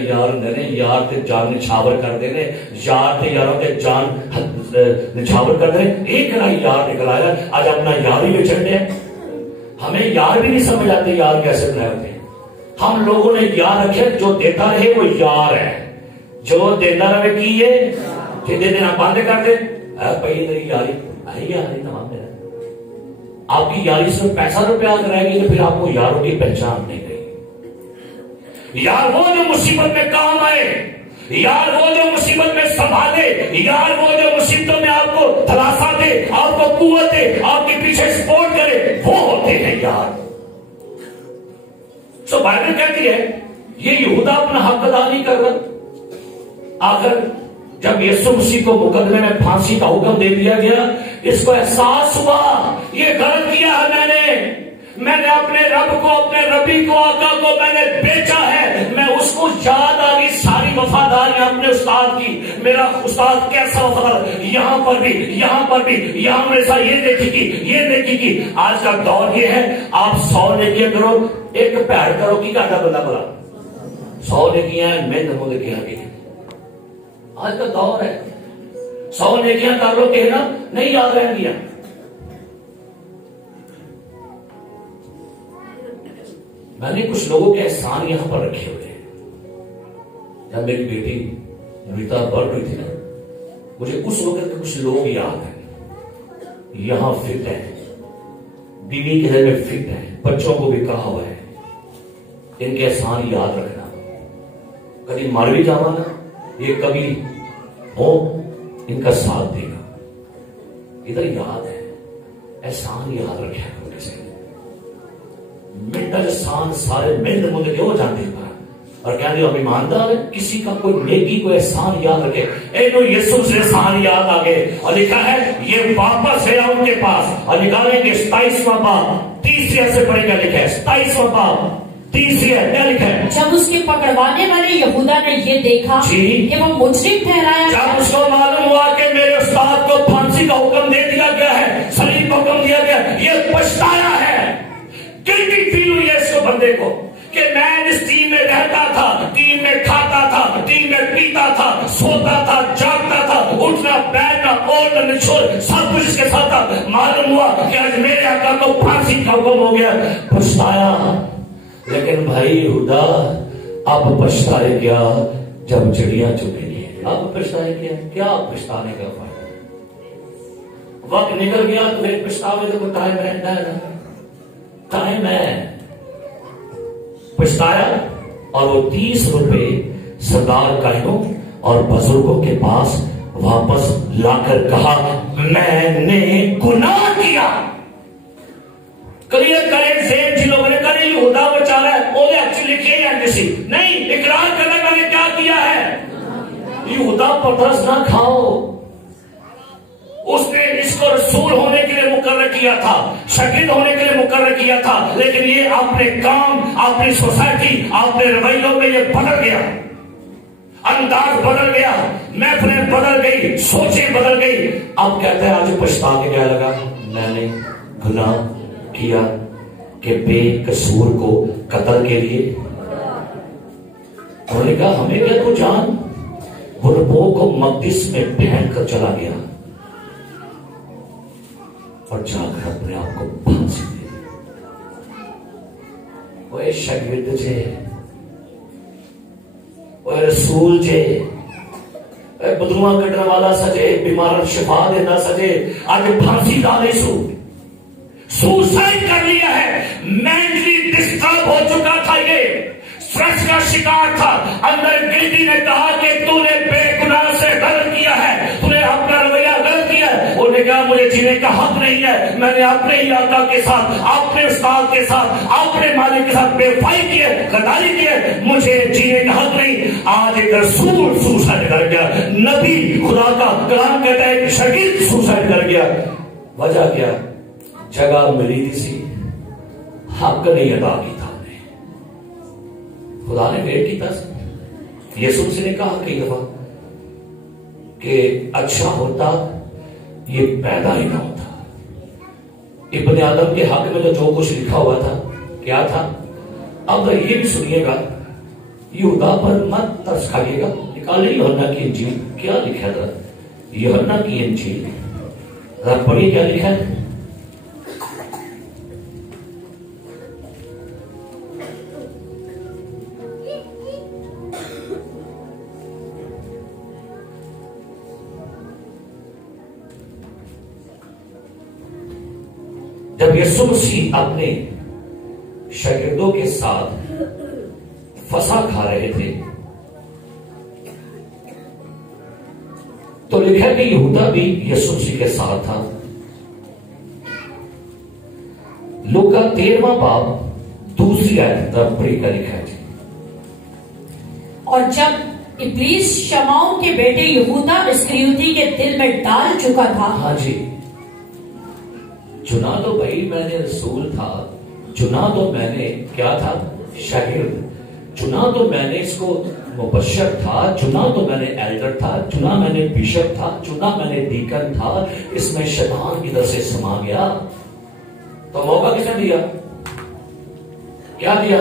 यार ते जान निछावर कर देने, यार ते यारों के जान निछावर कर देने, एक ना यार निकल आया, आज अपना यार ही बेचने हैं। हमें यार भी नहीं समझ आते यार कैसे बनाए होते हैं। हम लोगों ने यार रखे, जो देता रहे वो यार है, जो देता रहे की है दे देना बंद कर दे, भाई तेरी यारी अरे यार नाम मेरा, आपकी यारी सिर्फ पैसा रुपया रहेगी तो फिर आपको यारों की पहचान नहीं रहेगी। यार वो जो मुसीबत में काम आए, यार वो जो मुसीबत में संभाले, यार वो जो मुसीबतों में आपको दिलासा दे, आपको कुव्वत दे, आपके पीछे सपोर्ट करे, वो होते हैं यार। तो बाइबल कहती है ये यहूदा अपना हक अदा नहीं कर रहा। आखिर जब यीशु मसीह को मुकदमे में फांसी का हुक्म दे दिया गया, इसको एहसास हुआ ये गलत किया है, मैंने अपने रब को, अपने रबी को, आका को मैंने बेचा है। मैं उसको याद आ गई सारी वफादारियां अपने उस्ताद की, मेरा उस्ताद कैसा वफादार, यहां पर भी, यहां पर भी, यहां मेरे साथ ये नेकी की, ये नेकी की। आज का दौर ये है, आप 100 नेकियां करो, एक पैर करो की घाटा बंदा बोला 100 नेकियां मेहनत मुझे किया। आज का दौर है 100 नेकियां कर लो कहना नहीं याद रहेंगी। मैंने कुछ लोगों के एहसान यहां पर रखे हुए हैं। जब मेरी बेटी रीता बर्थ हुई थी ना, मुझे उस वक्त के कुछ लोग याद हैं। यहां फिट है, बीवी के घर में फिट है, बच्चों को भी कहा हुआ है इनके एहसान याद रखना। कभी मर भी जावा ना, ये कभी हो इनका साथ देगा। इधर याद है, एहसान याद रखे से मिंटल सान सारे मिंट मुझे क्यों जानते हैं और कहते हम ईमानदार है, किसी का कोई नेकी को एहसान याद रखे। एक यीशु से एहसान याद आ गए और लिखा है ये वापस है उनके पास और निकालेंगे 27वां बाब 30 से पढ़ेगा। लिखा है 27वां बाब 30 क्या लिखा है। जब उसके पकड़वाने वाले यहूदा ने ये देखा कि वो मुजरिम ठहराया, जब उसको मालूम हुआ कि मेरे उस्ताद को फांसी का हुक्म दे दिया गया है, सलीब का हुक्म दिया गया, ये पछताया है, गिल्टी फील हुई है इसको बंदे को कि मैं इस टीम में रहता था, टीम में खाता था, टीम में पीता था, सोता था, जागता था, उठना बैठना ओढ़ना निछोड़ सब कुछ इसके साथ था। मालूम हुआ कि आज मेरे आका को फांसी का हुक्म हो गया, पछताया। लेकिन भाई यहूदा अब पछताए क्या जब चिड़ियां चुकेंगी। अब पछताए क्या पछताने का फायदा। वक्त निकल गया तो फिर पछतावे तो टाइम रहता है ना, टाइम है। पछताया और वो 30 रुपए सरदार कायनों और बुजुर्गों के पास वापस लाकर कहा मैंने गुनाह किया। क्लियर करें सेम जी लोगों ने कहा यहूदा बेचारा है ओले अच्छी लिखी है किसी नहीं इकरार करना मैंने क्या किया है। यहूदा पथरस ना खाओ, उसने इसको रसूल होने के लिए मुकर्रर किया था, शकीद होने के लिए मुकर्रर किया था, लेकिन ये अपने काम, अपनी सोसाइटी, अपने रवैयों में ये बदल गया, अंदाज बदल गया, महफिलें बदल गई, सोचें बदल गई। अब कहते हैं आज पछता के क्या लगा, मैंने गुनाह किया कि बेकसूर को कत्ल के लिए। उन्होंने कहा हमें क्या तू जान, गुरबों को मकदिस में पहन कर चला गया और जाकर अपने आप को फांसी दे दी। वो शागिर्द छे, वो रसूल छे, बदुआ कटने वाला सजे, बीमार शिफा देना सजे, आगे फांसी डाले सुसाइड कर लिया है। मेंटली डिस्टर्ब हो चुका था, ये स्ट्रेस का शिकार था। अंदर गिल्टी ने कहा कि तूने बेगुनाह से गलत किया है, तूने अपना रवैया गलत किया है। उन्होंने कहा मुझे जीने का हक नहीं है, मैंने अपने ही आका के साथ, अपने उस्ताद के साथ, अपने मालिक के साथ बेवफाई की है, गद्दारी की है, मुझे जीने का हक नहीं। आज एक रसूल सुसाइड कर गया, नबी खुदा का कलाम कहता है कि शागिर्द सुसाइड कर गया। वजह क्या? जगह मिली थी, हक नहीं अदा की था, खुदा ने वेट किया। यीशु मसीह ने कहा कई दफा कि अच्छा होता ये पैदा ही ना होता। इब्ने आदम के हक में तो जो कुछ लिखा हुआ था क्या था? अब ये भी सुनिएगा, यहूदा पर मत तरस खाइएगा। निकालिए यूहन्ना की इंजील, क्या लिखा था यूहन्ना की इंजील, पढ़िए क्या लिखा है। जब यीशु मसीह अपने शागिर्दों के साथ फसा खा रहे थे तो लिखा कि यहूदा भी यीशु मसीह के साथ था। लूका 13वां बाब 2 आयत पढ़ी का लिखा है। और जब इब्लीस शमाओं के बेटे यहूदा इस्करियोती के दिल में डाल चुका था। हाँ जी, चुना तो भाई मैंने रसूल था, चुना तो मैंने क्या था? शागिर्द। चुना तो मैंने इसको मुबश्शिर था, चुना तो मैंने एल्डर था, चुना मैंने बिशप था, चुना मैंने डीकन था। इसमें शैतान की तरफ से समा गया तो मौका किसने दिया? क्या दिया?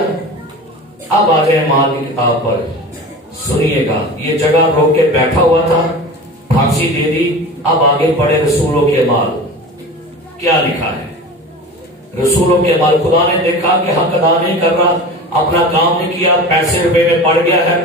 अब आ जाए माल की किताब पर, सुनिएगा। ये जगह रोक के बैठा हुआ था, फांसी दे दी। अब आगे पड़े रसूलों के माल, क्या लिखा है? रसूलों के माल। खुदा ने देखा कि हक अदा नहीं कर रहा, अपना काम नहीं किया, पैसे रुपए में पड़ गया है,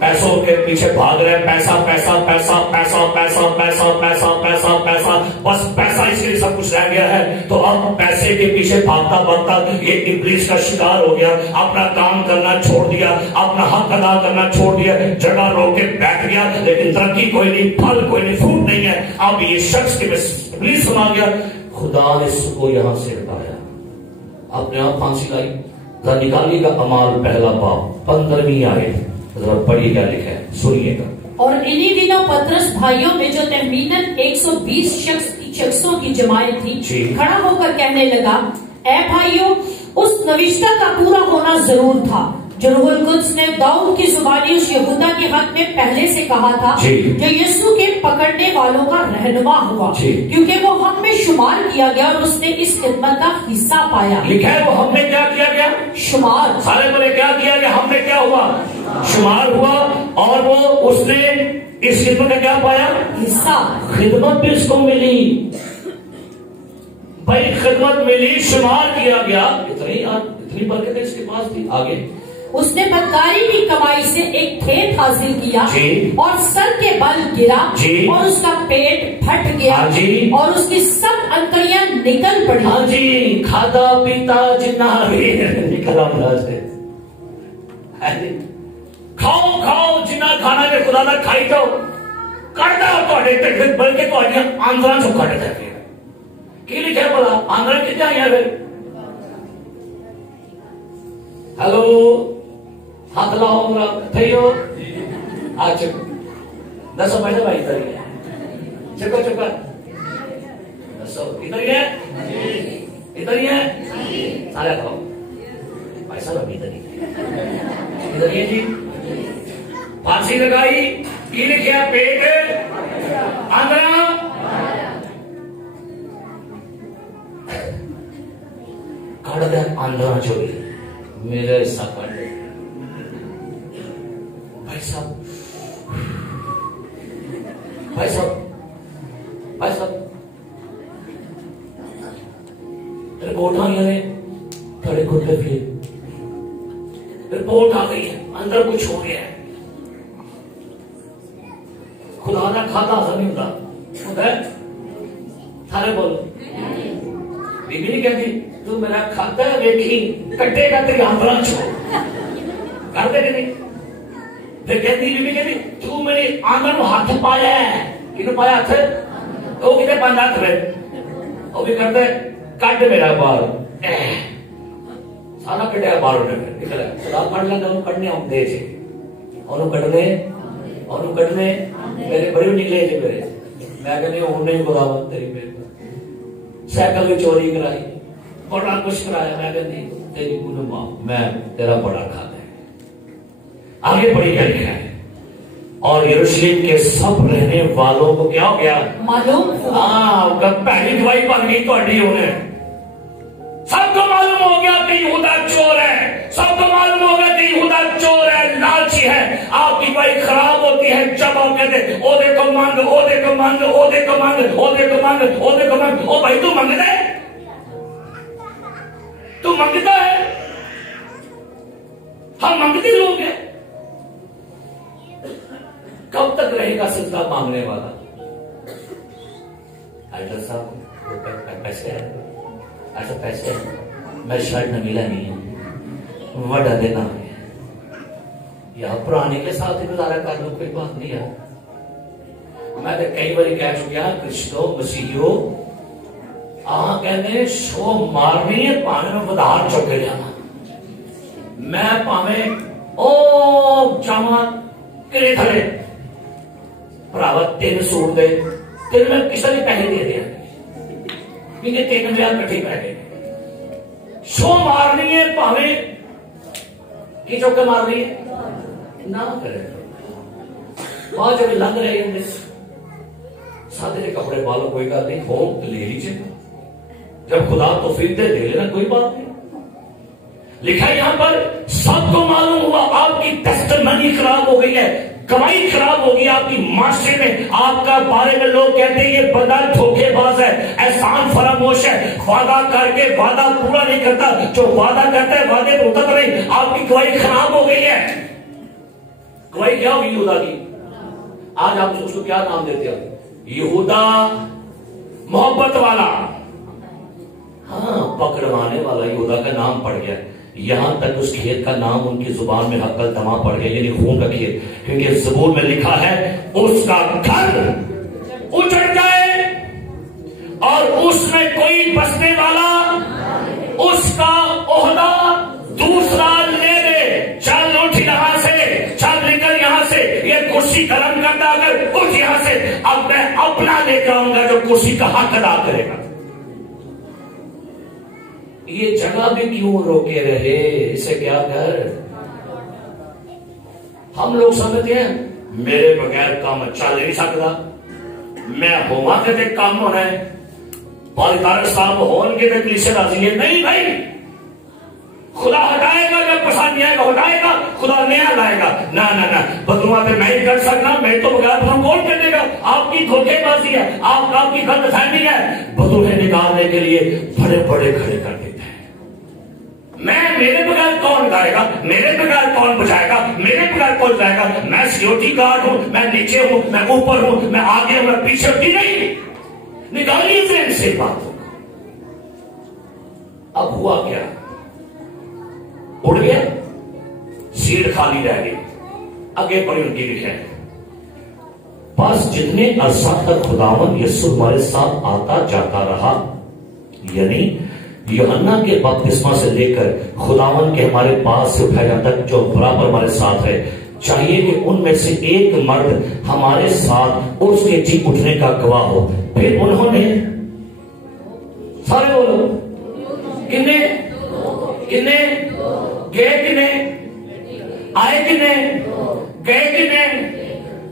पैसों के पीछे भाग रहे हैं, पैसा पैसा पैसा पैसा पैसा पैसा पैसा पैसा पैसा, बस पैसा इसलिए सब कुछ रह गया है। तो अब पैसे के पीछे भागता भागता ये इब्लीस का शिकार हो गया, अपना काम करना छोड़ दिया, अपना हक अदा करना छोड़ दिया, जगह रोक के बैठ गया, लेकिन तरक्की कोई नहीं, फल कोई नहीं, फ्रूट नहीं है। अब ये शख्स के इब्लीस सुना गया, खुदा ने उसको यहां से हटाया, अपने आप फांसी लाई। जरा निकालिएगा अमाल पहला बाब 15वीं आयत, जरा पढ़िए क्या लिखा है, सुनिएगा। और इन्हीं दिनों पतरस भाइयों में जो तहमीनन 120 शख्सों की जमायत थी खड़ा होकर कहने लगा, ए भाइयों, उस नविश्ता का पूरा होना जरूर था जो रूहुल कुद्स ने दाऊद की जुबानी उस यहूदा के हक में पहले से कहा था, जो यीशु के पकड़ने वालों का रहनुमा हुआ, क्योंकि वो हम में शुमार किया गया और उसने इस खिदमत का हिस्सा पाया। लिखा है वो हमने क्या किया गया? शुमार। सारे बोले क्या किया गया? हमने क्या हुआ? शुमार हुआ। और वो उसने इस खिदमत का क्या पाया? हिस्सा। खिदमत भी उसको मिली भाई, खिदमत मिली, शुमार किया गया। इतनी बरकत इसके पास थी। आगे उसने बदकारी की कमाई से एक खेत हासिल किया और सर के बल गिरा और उसका पेट फट गया और उसकी सब अंतड़ियां निकल पड़ी। हाँ जी, खादा पीता जितना निकला खाओ खाओ जिन्ना खाना के खुदा का खाई जाओ, करदा तो बल्कि तो आंध्रा चो कट जाते की लिखा बोला आंध्रा कितने आया फिर? हेलो, हाथ लाओ मेरा थैयो। आज दसो पैसा भाई इधर ही है, चुका चुका दसो इधर ही है, इधर ही है, सारे खाओ पैसा अभी इधर ही, इधर ही जी। फांसी लगाई की लिखा पेट आंध्रा, काट दे आंध्रा चोरी मेरे हिस्सा काट दे भाई साहब। भाई साहब रिपोर्ट आई ने थोड़े घुटने फिर रिपोर्ट आ गई है, अंदर कुछ हो गया है। खुदा ना खाता असर नहीं होता है। थारे बोलो, बीबी नहीं कहती तू मेरा खाता देखी कटेगा तेरी आंदोलन छो कर दे नहीं। फिर कहती बीबी कहती तू मेरी आंगन हाथ पाया है, किने पाया हाथ वो कितने पांच हाथ में वो भी करते कट मेरा बाल सारा कटिया बाल निकला सलाह पढ़ लेना पढ़ने हम दे कटने मेरे बड़े भी निकले थे मेरे। मैं कहने उन्हें ही बुलावा तेरी मेरे साइकिल भी चोरी कराई बड़ा कुछ कराया। मैं कहती तेरी पूरी मां मैं तेरा बड़ा खाता है। आगे बढ़ी क्या लिखा है, और यरूशलेम के सब रहने वालों को क्या हो गया मालूम। पहली दवाई बन गई थोड़ी उन्हें। सबको मालूम हो गया कि यहूदा चोर है, सबको मालूम हो गया कि यहूदा चोर है, लालची है। आपकी दवाई खराब होती है जब आप कहते ओदे को मांग, ओदे को मांग, ओदे को मांग, ओदे को मांग, ओदे को मांग। ओ भाई तू मांगता है, तू मांगता है, हम मांगते लोग हैं। कब तक रहेगा सिलसिला मांगने वाला? पैसे ऐसा पैसे मैं शर्ट न मिला नहीं है वड़ा देना है या पुराने के साथ ही गुजारा कर लो, कोई बात नहीं है। मैं तो कई बार कह चुका क्रिश्तो मसीहियो कहने शो मारनी है पाने में बधार चौके जाना। मैं पावे ओ जावा किरे थले भरावा 3 सूट दे तेरे में किसी ने पैसे दे दिया क्योंकि 3000 कट्ठे पै गए। शो मारनी है भावे की चौके मारनी है ना करे बाद जब लंघ रहे होंगे सादे कपड़े पालो कोई गल नहीं हो ले लीजिए, जब खुदा तो फिर दे लेना कोई बात नहीं। लिखा है यहां पर सबको मालूम हुआ आपकी टेस्टमनी खराब हो गई है, कमाई खराब होगी आपकी माशरे में। आपका बारे में लोग कहते हैं ये बंदा धोखेबाज है, एहसान फरामोश है, वादा करके वादा पूरा नहीं करता, जो वादा करता है वादे पर उतर नहीं। आपकी गवाही खराब हो गई है। गवाही क्या होगी यहूदा की? आज आप उसको क्या नाम देते हो? यहूदा मोहब्बत वाला, हाँ पकड़वाने वाला यहूदा का नाम पड़ गया। यहां तक उस खेत का नाम उनकी जुबान में हक्कल तमा पड़ गया, यानी खून का खेत, क्योंकि ज़बूर में लिखा है उसका घर उजड़ जाए और उसमें कोई बसने वाला उसका ओहदा दूसरा ले ले। चल उठ यहां से, चल निकल यहां से, ये कुर्सी गरम करता अगर उठ यहां से, अब मैं अपना लेकर आऊंगा जो कुर्सी का हक अदा करेगा। ये जगह भी क्यों रोके रहे, इसे क्या कर। हम लोग समझते हैं मेरे बगैर काम चल नहीं सकता, मैं होवा के काम होना है, पालकार साहब होंगे तो कलीसिया राजी है। नहीं भाई, खुदा हटाएगा जब पसंद नहीं आएगा, हटाएगा खुदा नया लाएगा। ना ना ना, बदलुआ पे मैं ही कर सकता, मैं तो बगैर बदलू कौन कर देगा। आपकी धोखेबाजी है, आपकी गलतफहमी है। बदलुए निकालने के लिए बड़े बड़े खड़े कर देते हैं। मैं मेरे बगैर कौन गाएगा, मेरे बगैर कौन बजाएगा, मेरे बगैर कौन जाएगा। मैं सिक्योरिटी गार्ड हूं, मैं नीचे हूं, मैं ऊपर हूं, मैं आगे हूं, मैं पीछे हूं। नहीं, निकालिए फ्रेंड से बात। अब हुआ क्या, उड़ गया, सीट खाली रह गई। आगे बड़ी उनकी लिखा है बस जितने अरसा तक खुदावन यीशु हमारे साथ आता जाता रहा, यानी यूहन्ना के बपतिस्मा से लेकर खुदावन के हमारे पास से उठाया जाता तक जो बराबर हमारे साथ है, चाहिए कि उनमें से एक मर्द हमारे साथ उसके जी उठने का गवाह हो। फिर उन्होंने सारे बोलो किन्ने किन्ने गए, किन्ने आए, किन्ने गए, किन्ने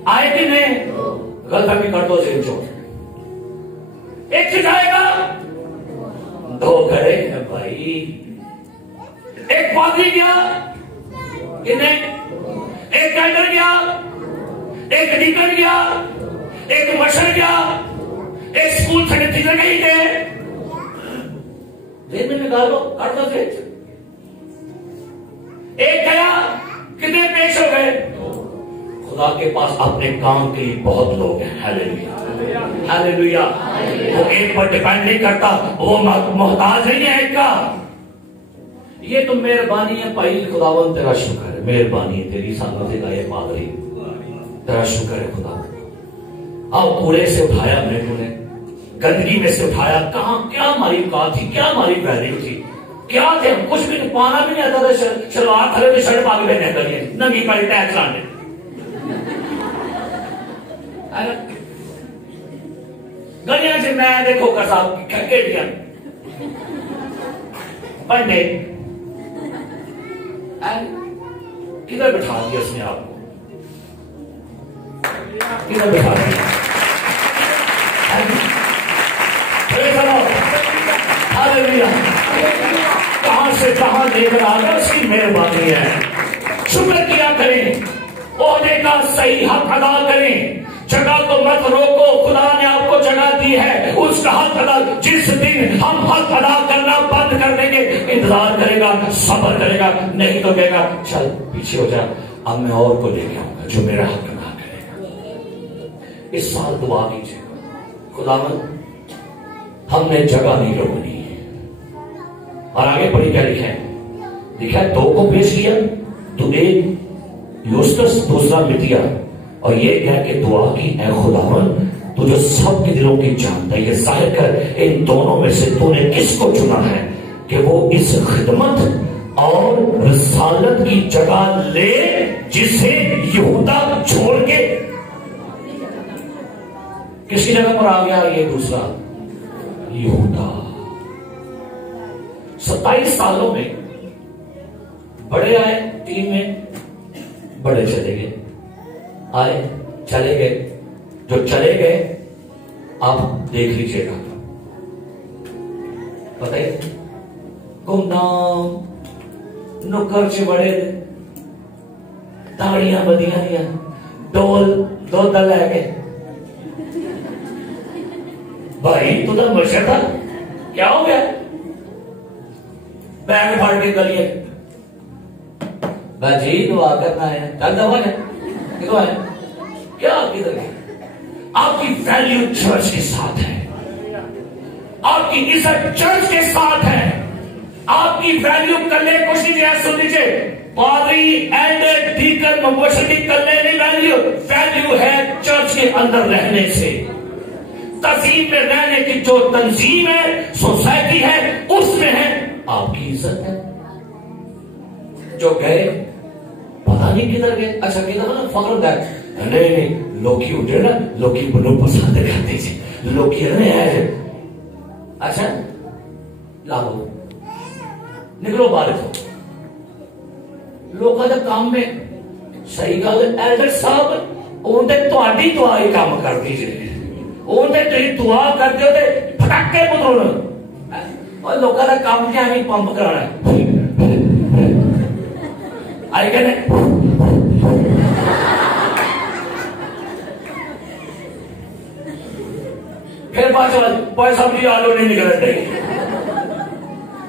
आए, किन्ने गलत कर दो से चोट एक से जाएगा, दो खड़े हैं भाई। एक पादरी गया, किन्ने एक कैडर गया, एक डीकन गया, एक निकालो, कर दो से। एक गया, कितने पेश हो गए? खुदा के पास अपने काम के लिए बहुत लोग हैं। Hallelujah, hallelujah. वो एक पर डिपेंड नहीं करता, वो मोहताज नहीं है एक का। ये तो मेहरबानी है भाई, खुदावन तेरा शुक्र है, मेहरबानी है तेरी सालों से गाये पादरी, तेरा शुक्र है खुदा। अब कूड़े से उठाया हमने, तूने गंदगी में से उठाया। कहां क्या हमारी औकात थी, क्या हमारी वैल्यू थी, क्या थे हम? कुछ भी पाना भी नहीं आता था। शलवार खड़े में शर्ट पाके बैठे करिए, नंगी पैंट टैक्स लाने। गलियां से मैं देखो का साहब केटियां पंडे किधर बिठा दिया उसने आपको, किधर बिठा दिया? कहां से कहां लेकर आ गया, उसकी मेहरबानी है। शुक्र किया करें, ओहदे का सही हक अदा करें। जगह को मत रोको, खुदा ने आपको जगह दी है, उसका हक अदा। जिस दिन हम हक अदा करना बंद कर देंगे, इंतजार करेगा, सब्र करेगा, नहीं तो कहेगा चल पीछे हो जा, अब मैं और को लेके आऊंगा जो मेरा हक अदा करेगा। इस साल दुआ कीजिएगा, खुदावन हमने जगह नहीं रोकनी है। और आगे पढ़ी क्या लिखा है? लिखा है 2 को पेश किया, तो एक यूस्तस, दूसरा मितिया, और ये कह के दुआ की, ऐ खुदावन तू जो सबके दिलों की जानता है, ये जाहिर कर इन दोनों में से तूने किसको चुना है कि वो इस खिदमत और रिसालत की जगह ले जिसे यहूदा छोड़ के किसकी जगह पर आ गया? ये दूसरा यहूदा। 27 सालों में बड़े आए, 3 में बड़े चले गए, आए चले गए। जो चले गए आप देख लीजिएगा, बताइए गुमनाम नुक्कर च बड़े, ताड़ियां बदियां दियां, डोल दुध लैके। भाई तू तो मशर था, क्या हो गया? बैग फाड़ के गलिए, भाजी दुआ करना है, चल दवा है, किधर है, क्या किधर है? आपकी वैल्यू चर्च के साथ है, आपकी इज्जत चर्च के साथ है। आपकी वैल्यू कल्ले कुछ नहीं दिया, सुन लीजिए, पादरी एंड डीकन मुबशरी कल्ले नहीं वैल्यू, वैल्यू है चर्च के अंदर रहने से। तंजीम में रहने की जो तंजीम है, सोसाइटी है, उसमें है आपकी इज्जत है। जो गए पता नहीं किधर गए, अच्छा किधर ना फख्र होता है, नहीं लोकी उठे ना, लोकी बनो पसंद करते थे, लोकी है। अच्छा लाओ निकलो बाहर, लोगों के काम में सही गल। एल्डर साहब उन्हें तुहाडी दुआ ही काम करती जी, उन्हें तुम दुआ करते हो तो फटाके पुत्रों और लोगों का काम क्या है, पंप कराना आई कहने। फिर बात पैसा भी आलो नहीं निकलते,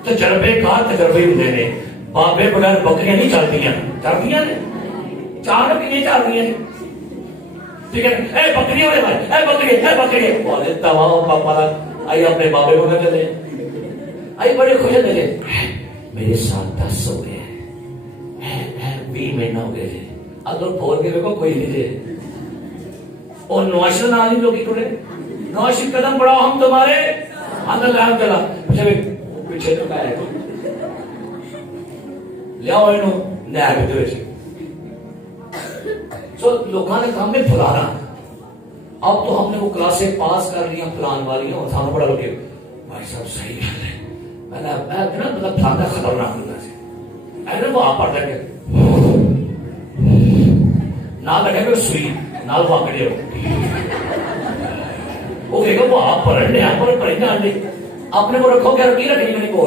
तजर्बे का तजर्बे होंगे ने। बाबे बगैर बकरियां नहीं चलदियां, चलदियां ने चार भी चलदियां, ठीक है? ए बकरी वाले भाई, ए बकरी बोले तवा पापा आई अपने बाबे को चले आई, बड़े खुश लगे, मेरे साथ 10 हो गए, 20 महीना हो गए, अगर बोल के देखो कोई नहीं दे। और नौशर ना नहीं लोग नौशी कदम बढ़ाओ, हम तुम्हारे अंदर लाम चला पीछे तो है लियाओ इनू न्याय सो लोगों ने काम में फुलाना। अब तो हमने वो क्लासें पास कर लिया फलान वाली, और सामने बड़ा लगे भाई साहब सही गल है, मतलब फलाना खतरनाक होता है, ऐसे वो आप पढ़ लगे ना लगे सुई ना वाकड़ी वो कहेगा वो आप पढ़ने पढ़ेंगे अपने को रखो, क्या रखी रखनी मेरे को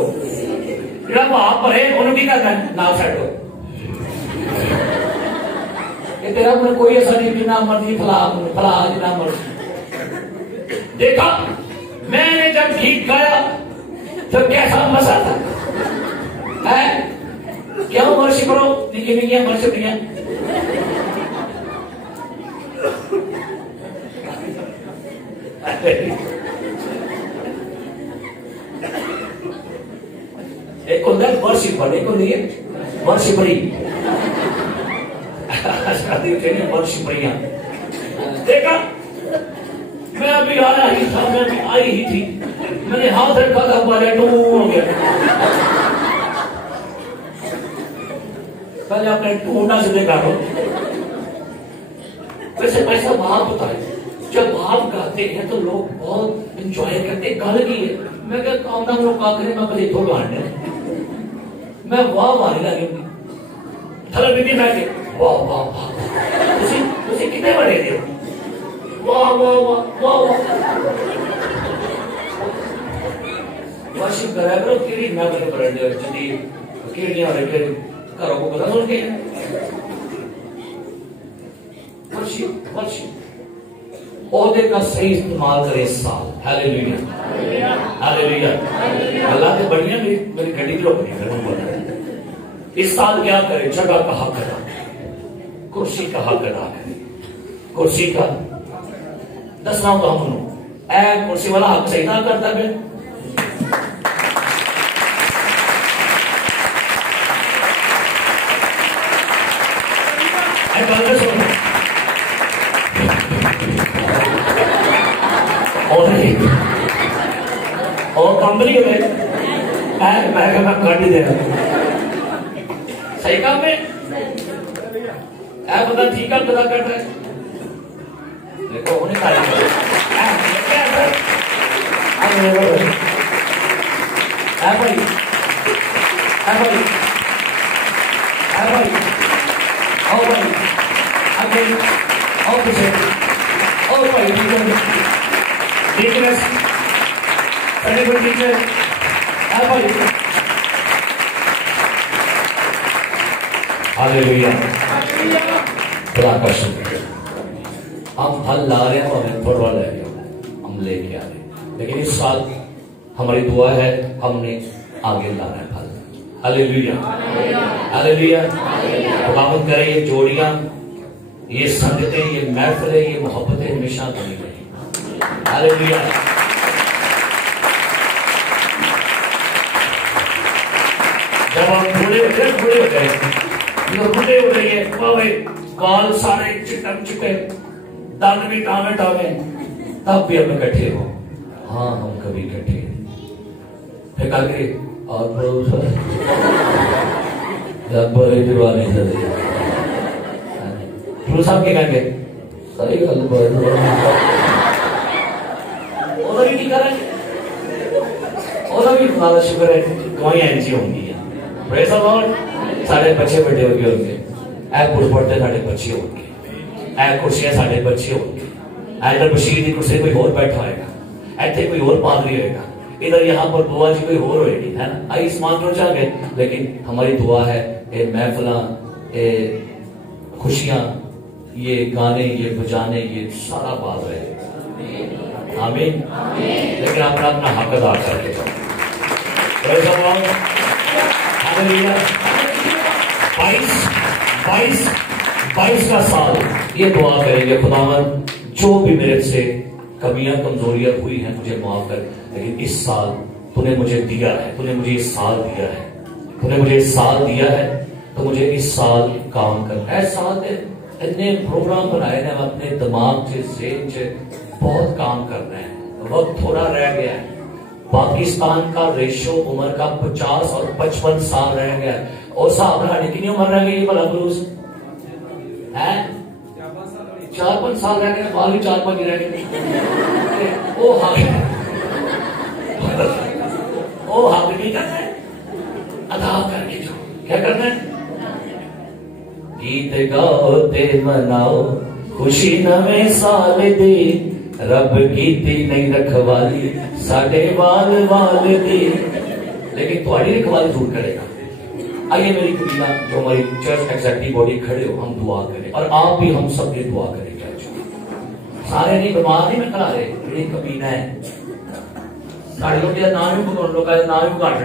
जो आप पढ़े उन्होंने की करना है ना सेट हो। तेरा मन कोई ऐसा नहीं जितना मर्जी फला जितना मर्जी। देखा मैंने जब ठीक गाया तो कैसा मजा था है? क्या वर्शिप करो निकी निकी वर्शिप नहीं है। एक होता है वर्शिपर, एक होती है वर्शिपरी। शादी के लिए वर्शिपरियां देखा। मैं अभी आया ही था, मैं अभी आई ही थी, मैंने हाथ रखा था बाजा टू हो गया। पहले अपने टूटा से देखा हो। वैसे ऐसा भाव होता है, जब भाव गाते हैं तो लोग बहुत एंजॉय करते हैं। गाने की मैं कहता लोग का करें, मैं कभी थोड़ा गाने मैं वाह मारने लगी थला बीबी बैठे वाह वाह वाह। उसी कितने बड़े थे वाह वाह वाह वाह वाह। वर्शिप करा करो केड़ी मैं बड़े बड़े जदी केड़ियां रखे घरों को पता सुन के वर्शिप वर्शिप ओहदे का सही इस्तेमाल करे इस साल। Hallelujah hallelujah. अल्लाह ने बढ़िया मेरी गड्डी की रोकनी इस साल क्या करे? जगह का हक अदा करे, कुर्सी का हक अदा करे। कुर्सी का दसना तो हम ए कुर्सी वाला हक सही ना करता है। और कंपनी में मैं काटी दे सही काम में बता ठीक है पता कर रहे देखो उन्हें भाई हालेलुया। खुदा का शुक्र। हम फल ला रहे हैं और थोड़ा ले रहे हो, हम लेके आ रहे हैं, लेकिन इस साल हमारी दुआ है हमने आगे लाना है फल। Hallelujah hallelujah. खुदावंद करे ये जोड़ियां, ये संगतें, ये महफिलें, ये मोहब्बतें हमेशा बनी रही। हालेलुया। जब हम बूढ़े हो गए बुढ़े हो रही है भाई काल सारे चिकन चिके दान भी टावे टावे तब भी हम इकट्ठे हो। हाँ हम कभी इकट्ठे फिर आगे और बड़े दीवाने साहब के कहेंगे सही गल उधर ही नहीं करेंगे उधर भी खुदा शुक्र है दवाइयां ऐसी होंगी प्रेज़ द लॉर्ड। साढ़े बच्चे बड़े हो गए होंगे ऐ पुल पड़ते साढ़े बच्चे होंगे ऐ कुर्सियां साढ़े बच्चे होंगे इधर बशीर की कुर्सी कोई और बैठा होगा इतने कोई और पादरी होगा इधर यहाँ पर बुआ जी कोई और होगी है ना। आई समान तो जागे लेकिन हमारी दुआ है ये महफिला ये खुशियां ये गाने ये बजाने ये सारा बात रहे। आमीन। लेकिन अपना अपना हक अदा करके प्रेज़ द लॉर्ड। 22 का साल ये दुआ करेंगे खुदावन जो भी मेरे से कमियां कमजोरियां हुई हैं मुझे माफ कर, लेकिन इस साल तूने मुझे दिया है, तूने मुझे इस साल दिया है, तूने मुझे इस साल दिया है तो मुझे इस साल काम करना है। साल इतने प्रोग्राम बनाए हैं अपने दिमाग से ज़हन से बहुत काम करना है, वक्त थोड़ा रह गया है। पाकिस्तान का रेशो उम्र का 50 और 55 साल रह गया और साहब बढ़ाने की उम्र रह गई भला ब्रूस है 4-5 साल रह गए बाल भी 4-5 रह गए। ओ हक नहीं करना है अदा करके जो क्या करना है गीत गाओ ते मनाओ खुशी नवे साल दी रब कीती नहीं रखवाली साडे वाल वाल दी लेकिन तुम्हारी रखवाली जरूर करेगा। आइए मेरी कबीला जो हमारी चर्च एग्जेक्टिव बॉडी खड़े हो हम दुआ करें और आप भी हम सब ये दुआ करें। सारे नहीं बीमार नहीं मैं करा रहे ये कबीला है साढ़े लोग नाम ही लोग नाम ही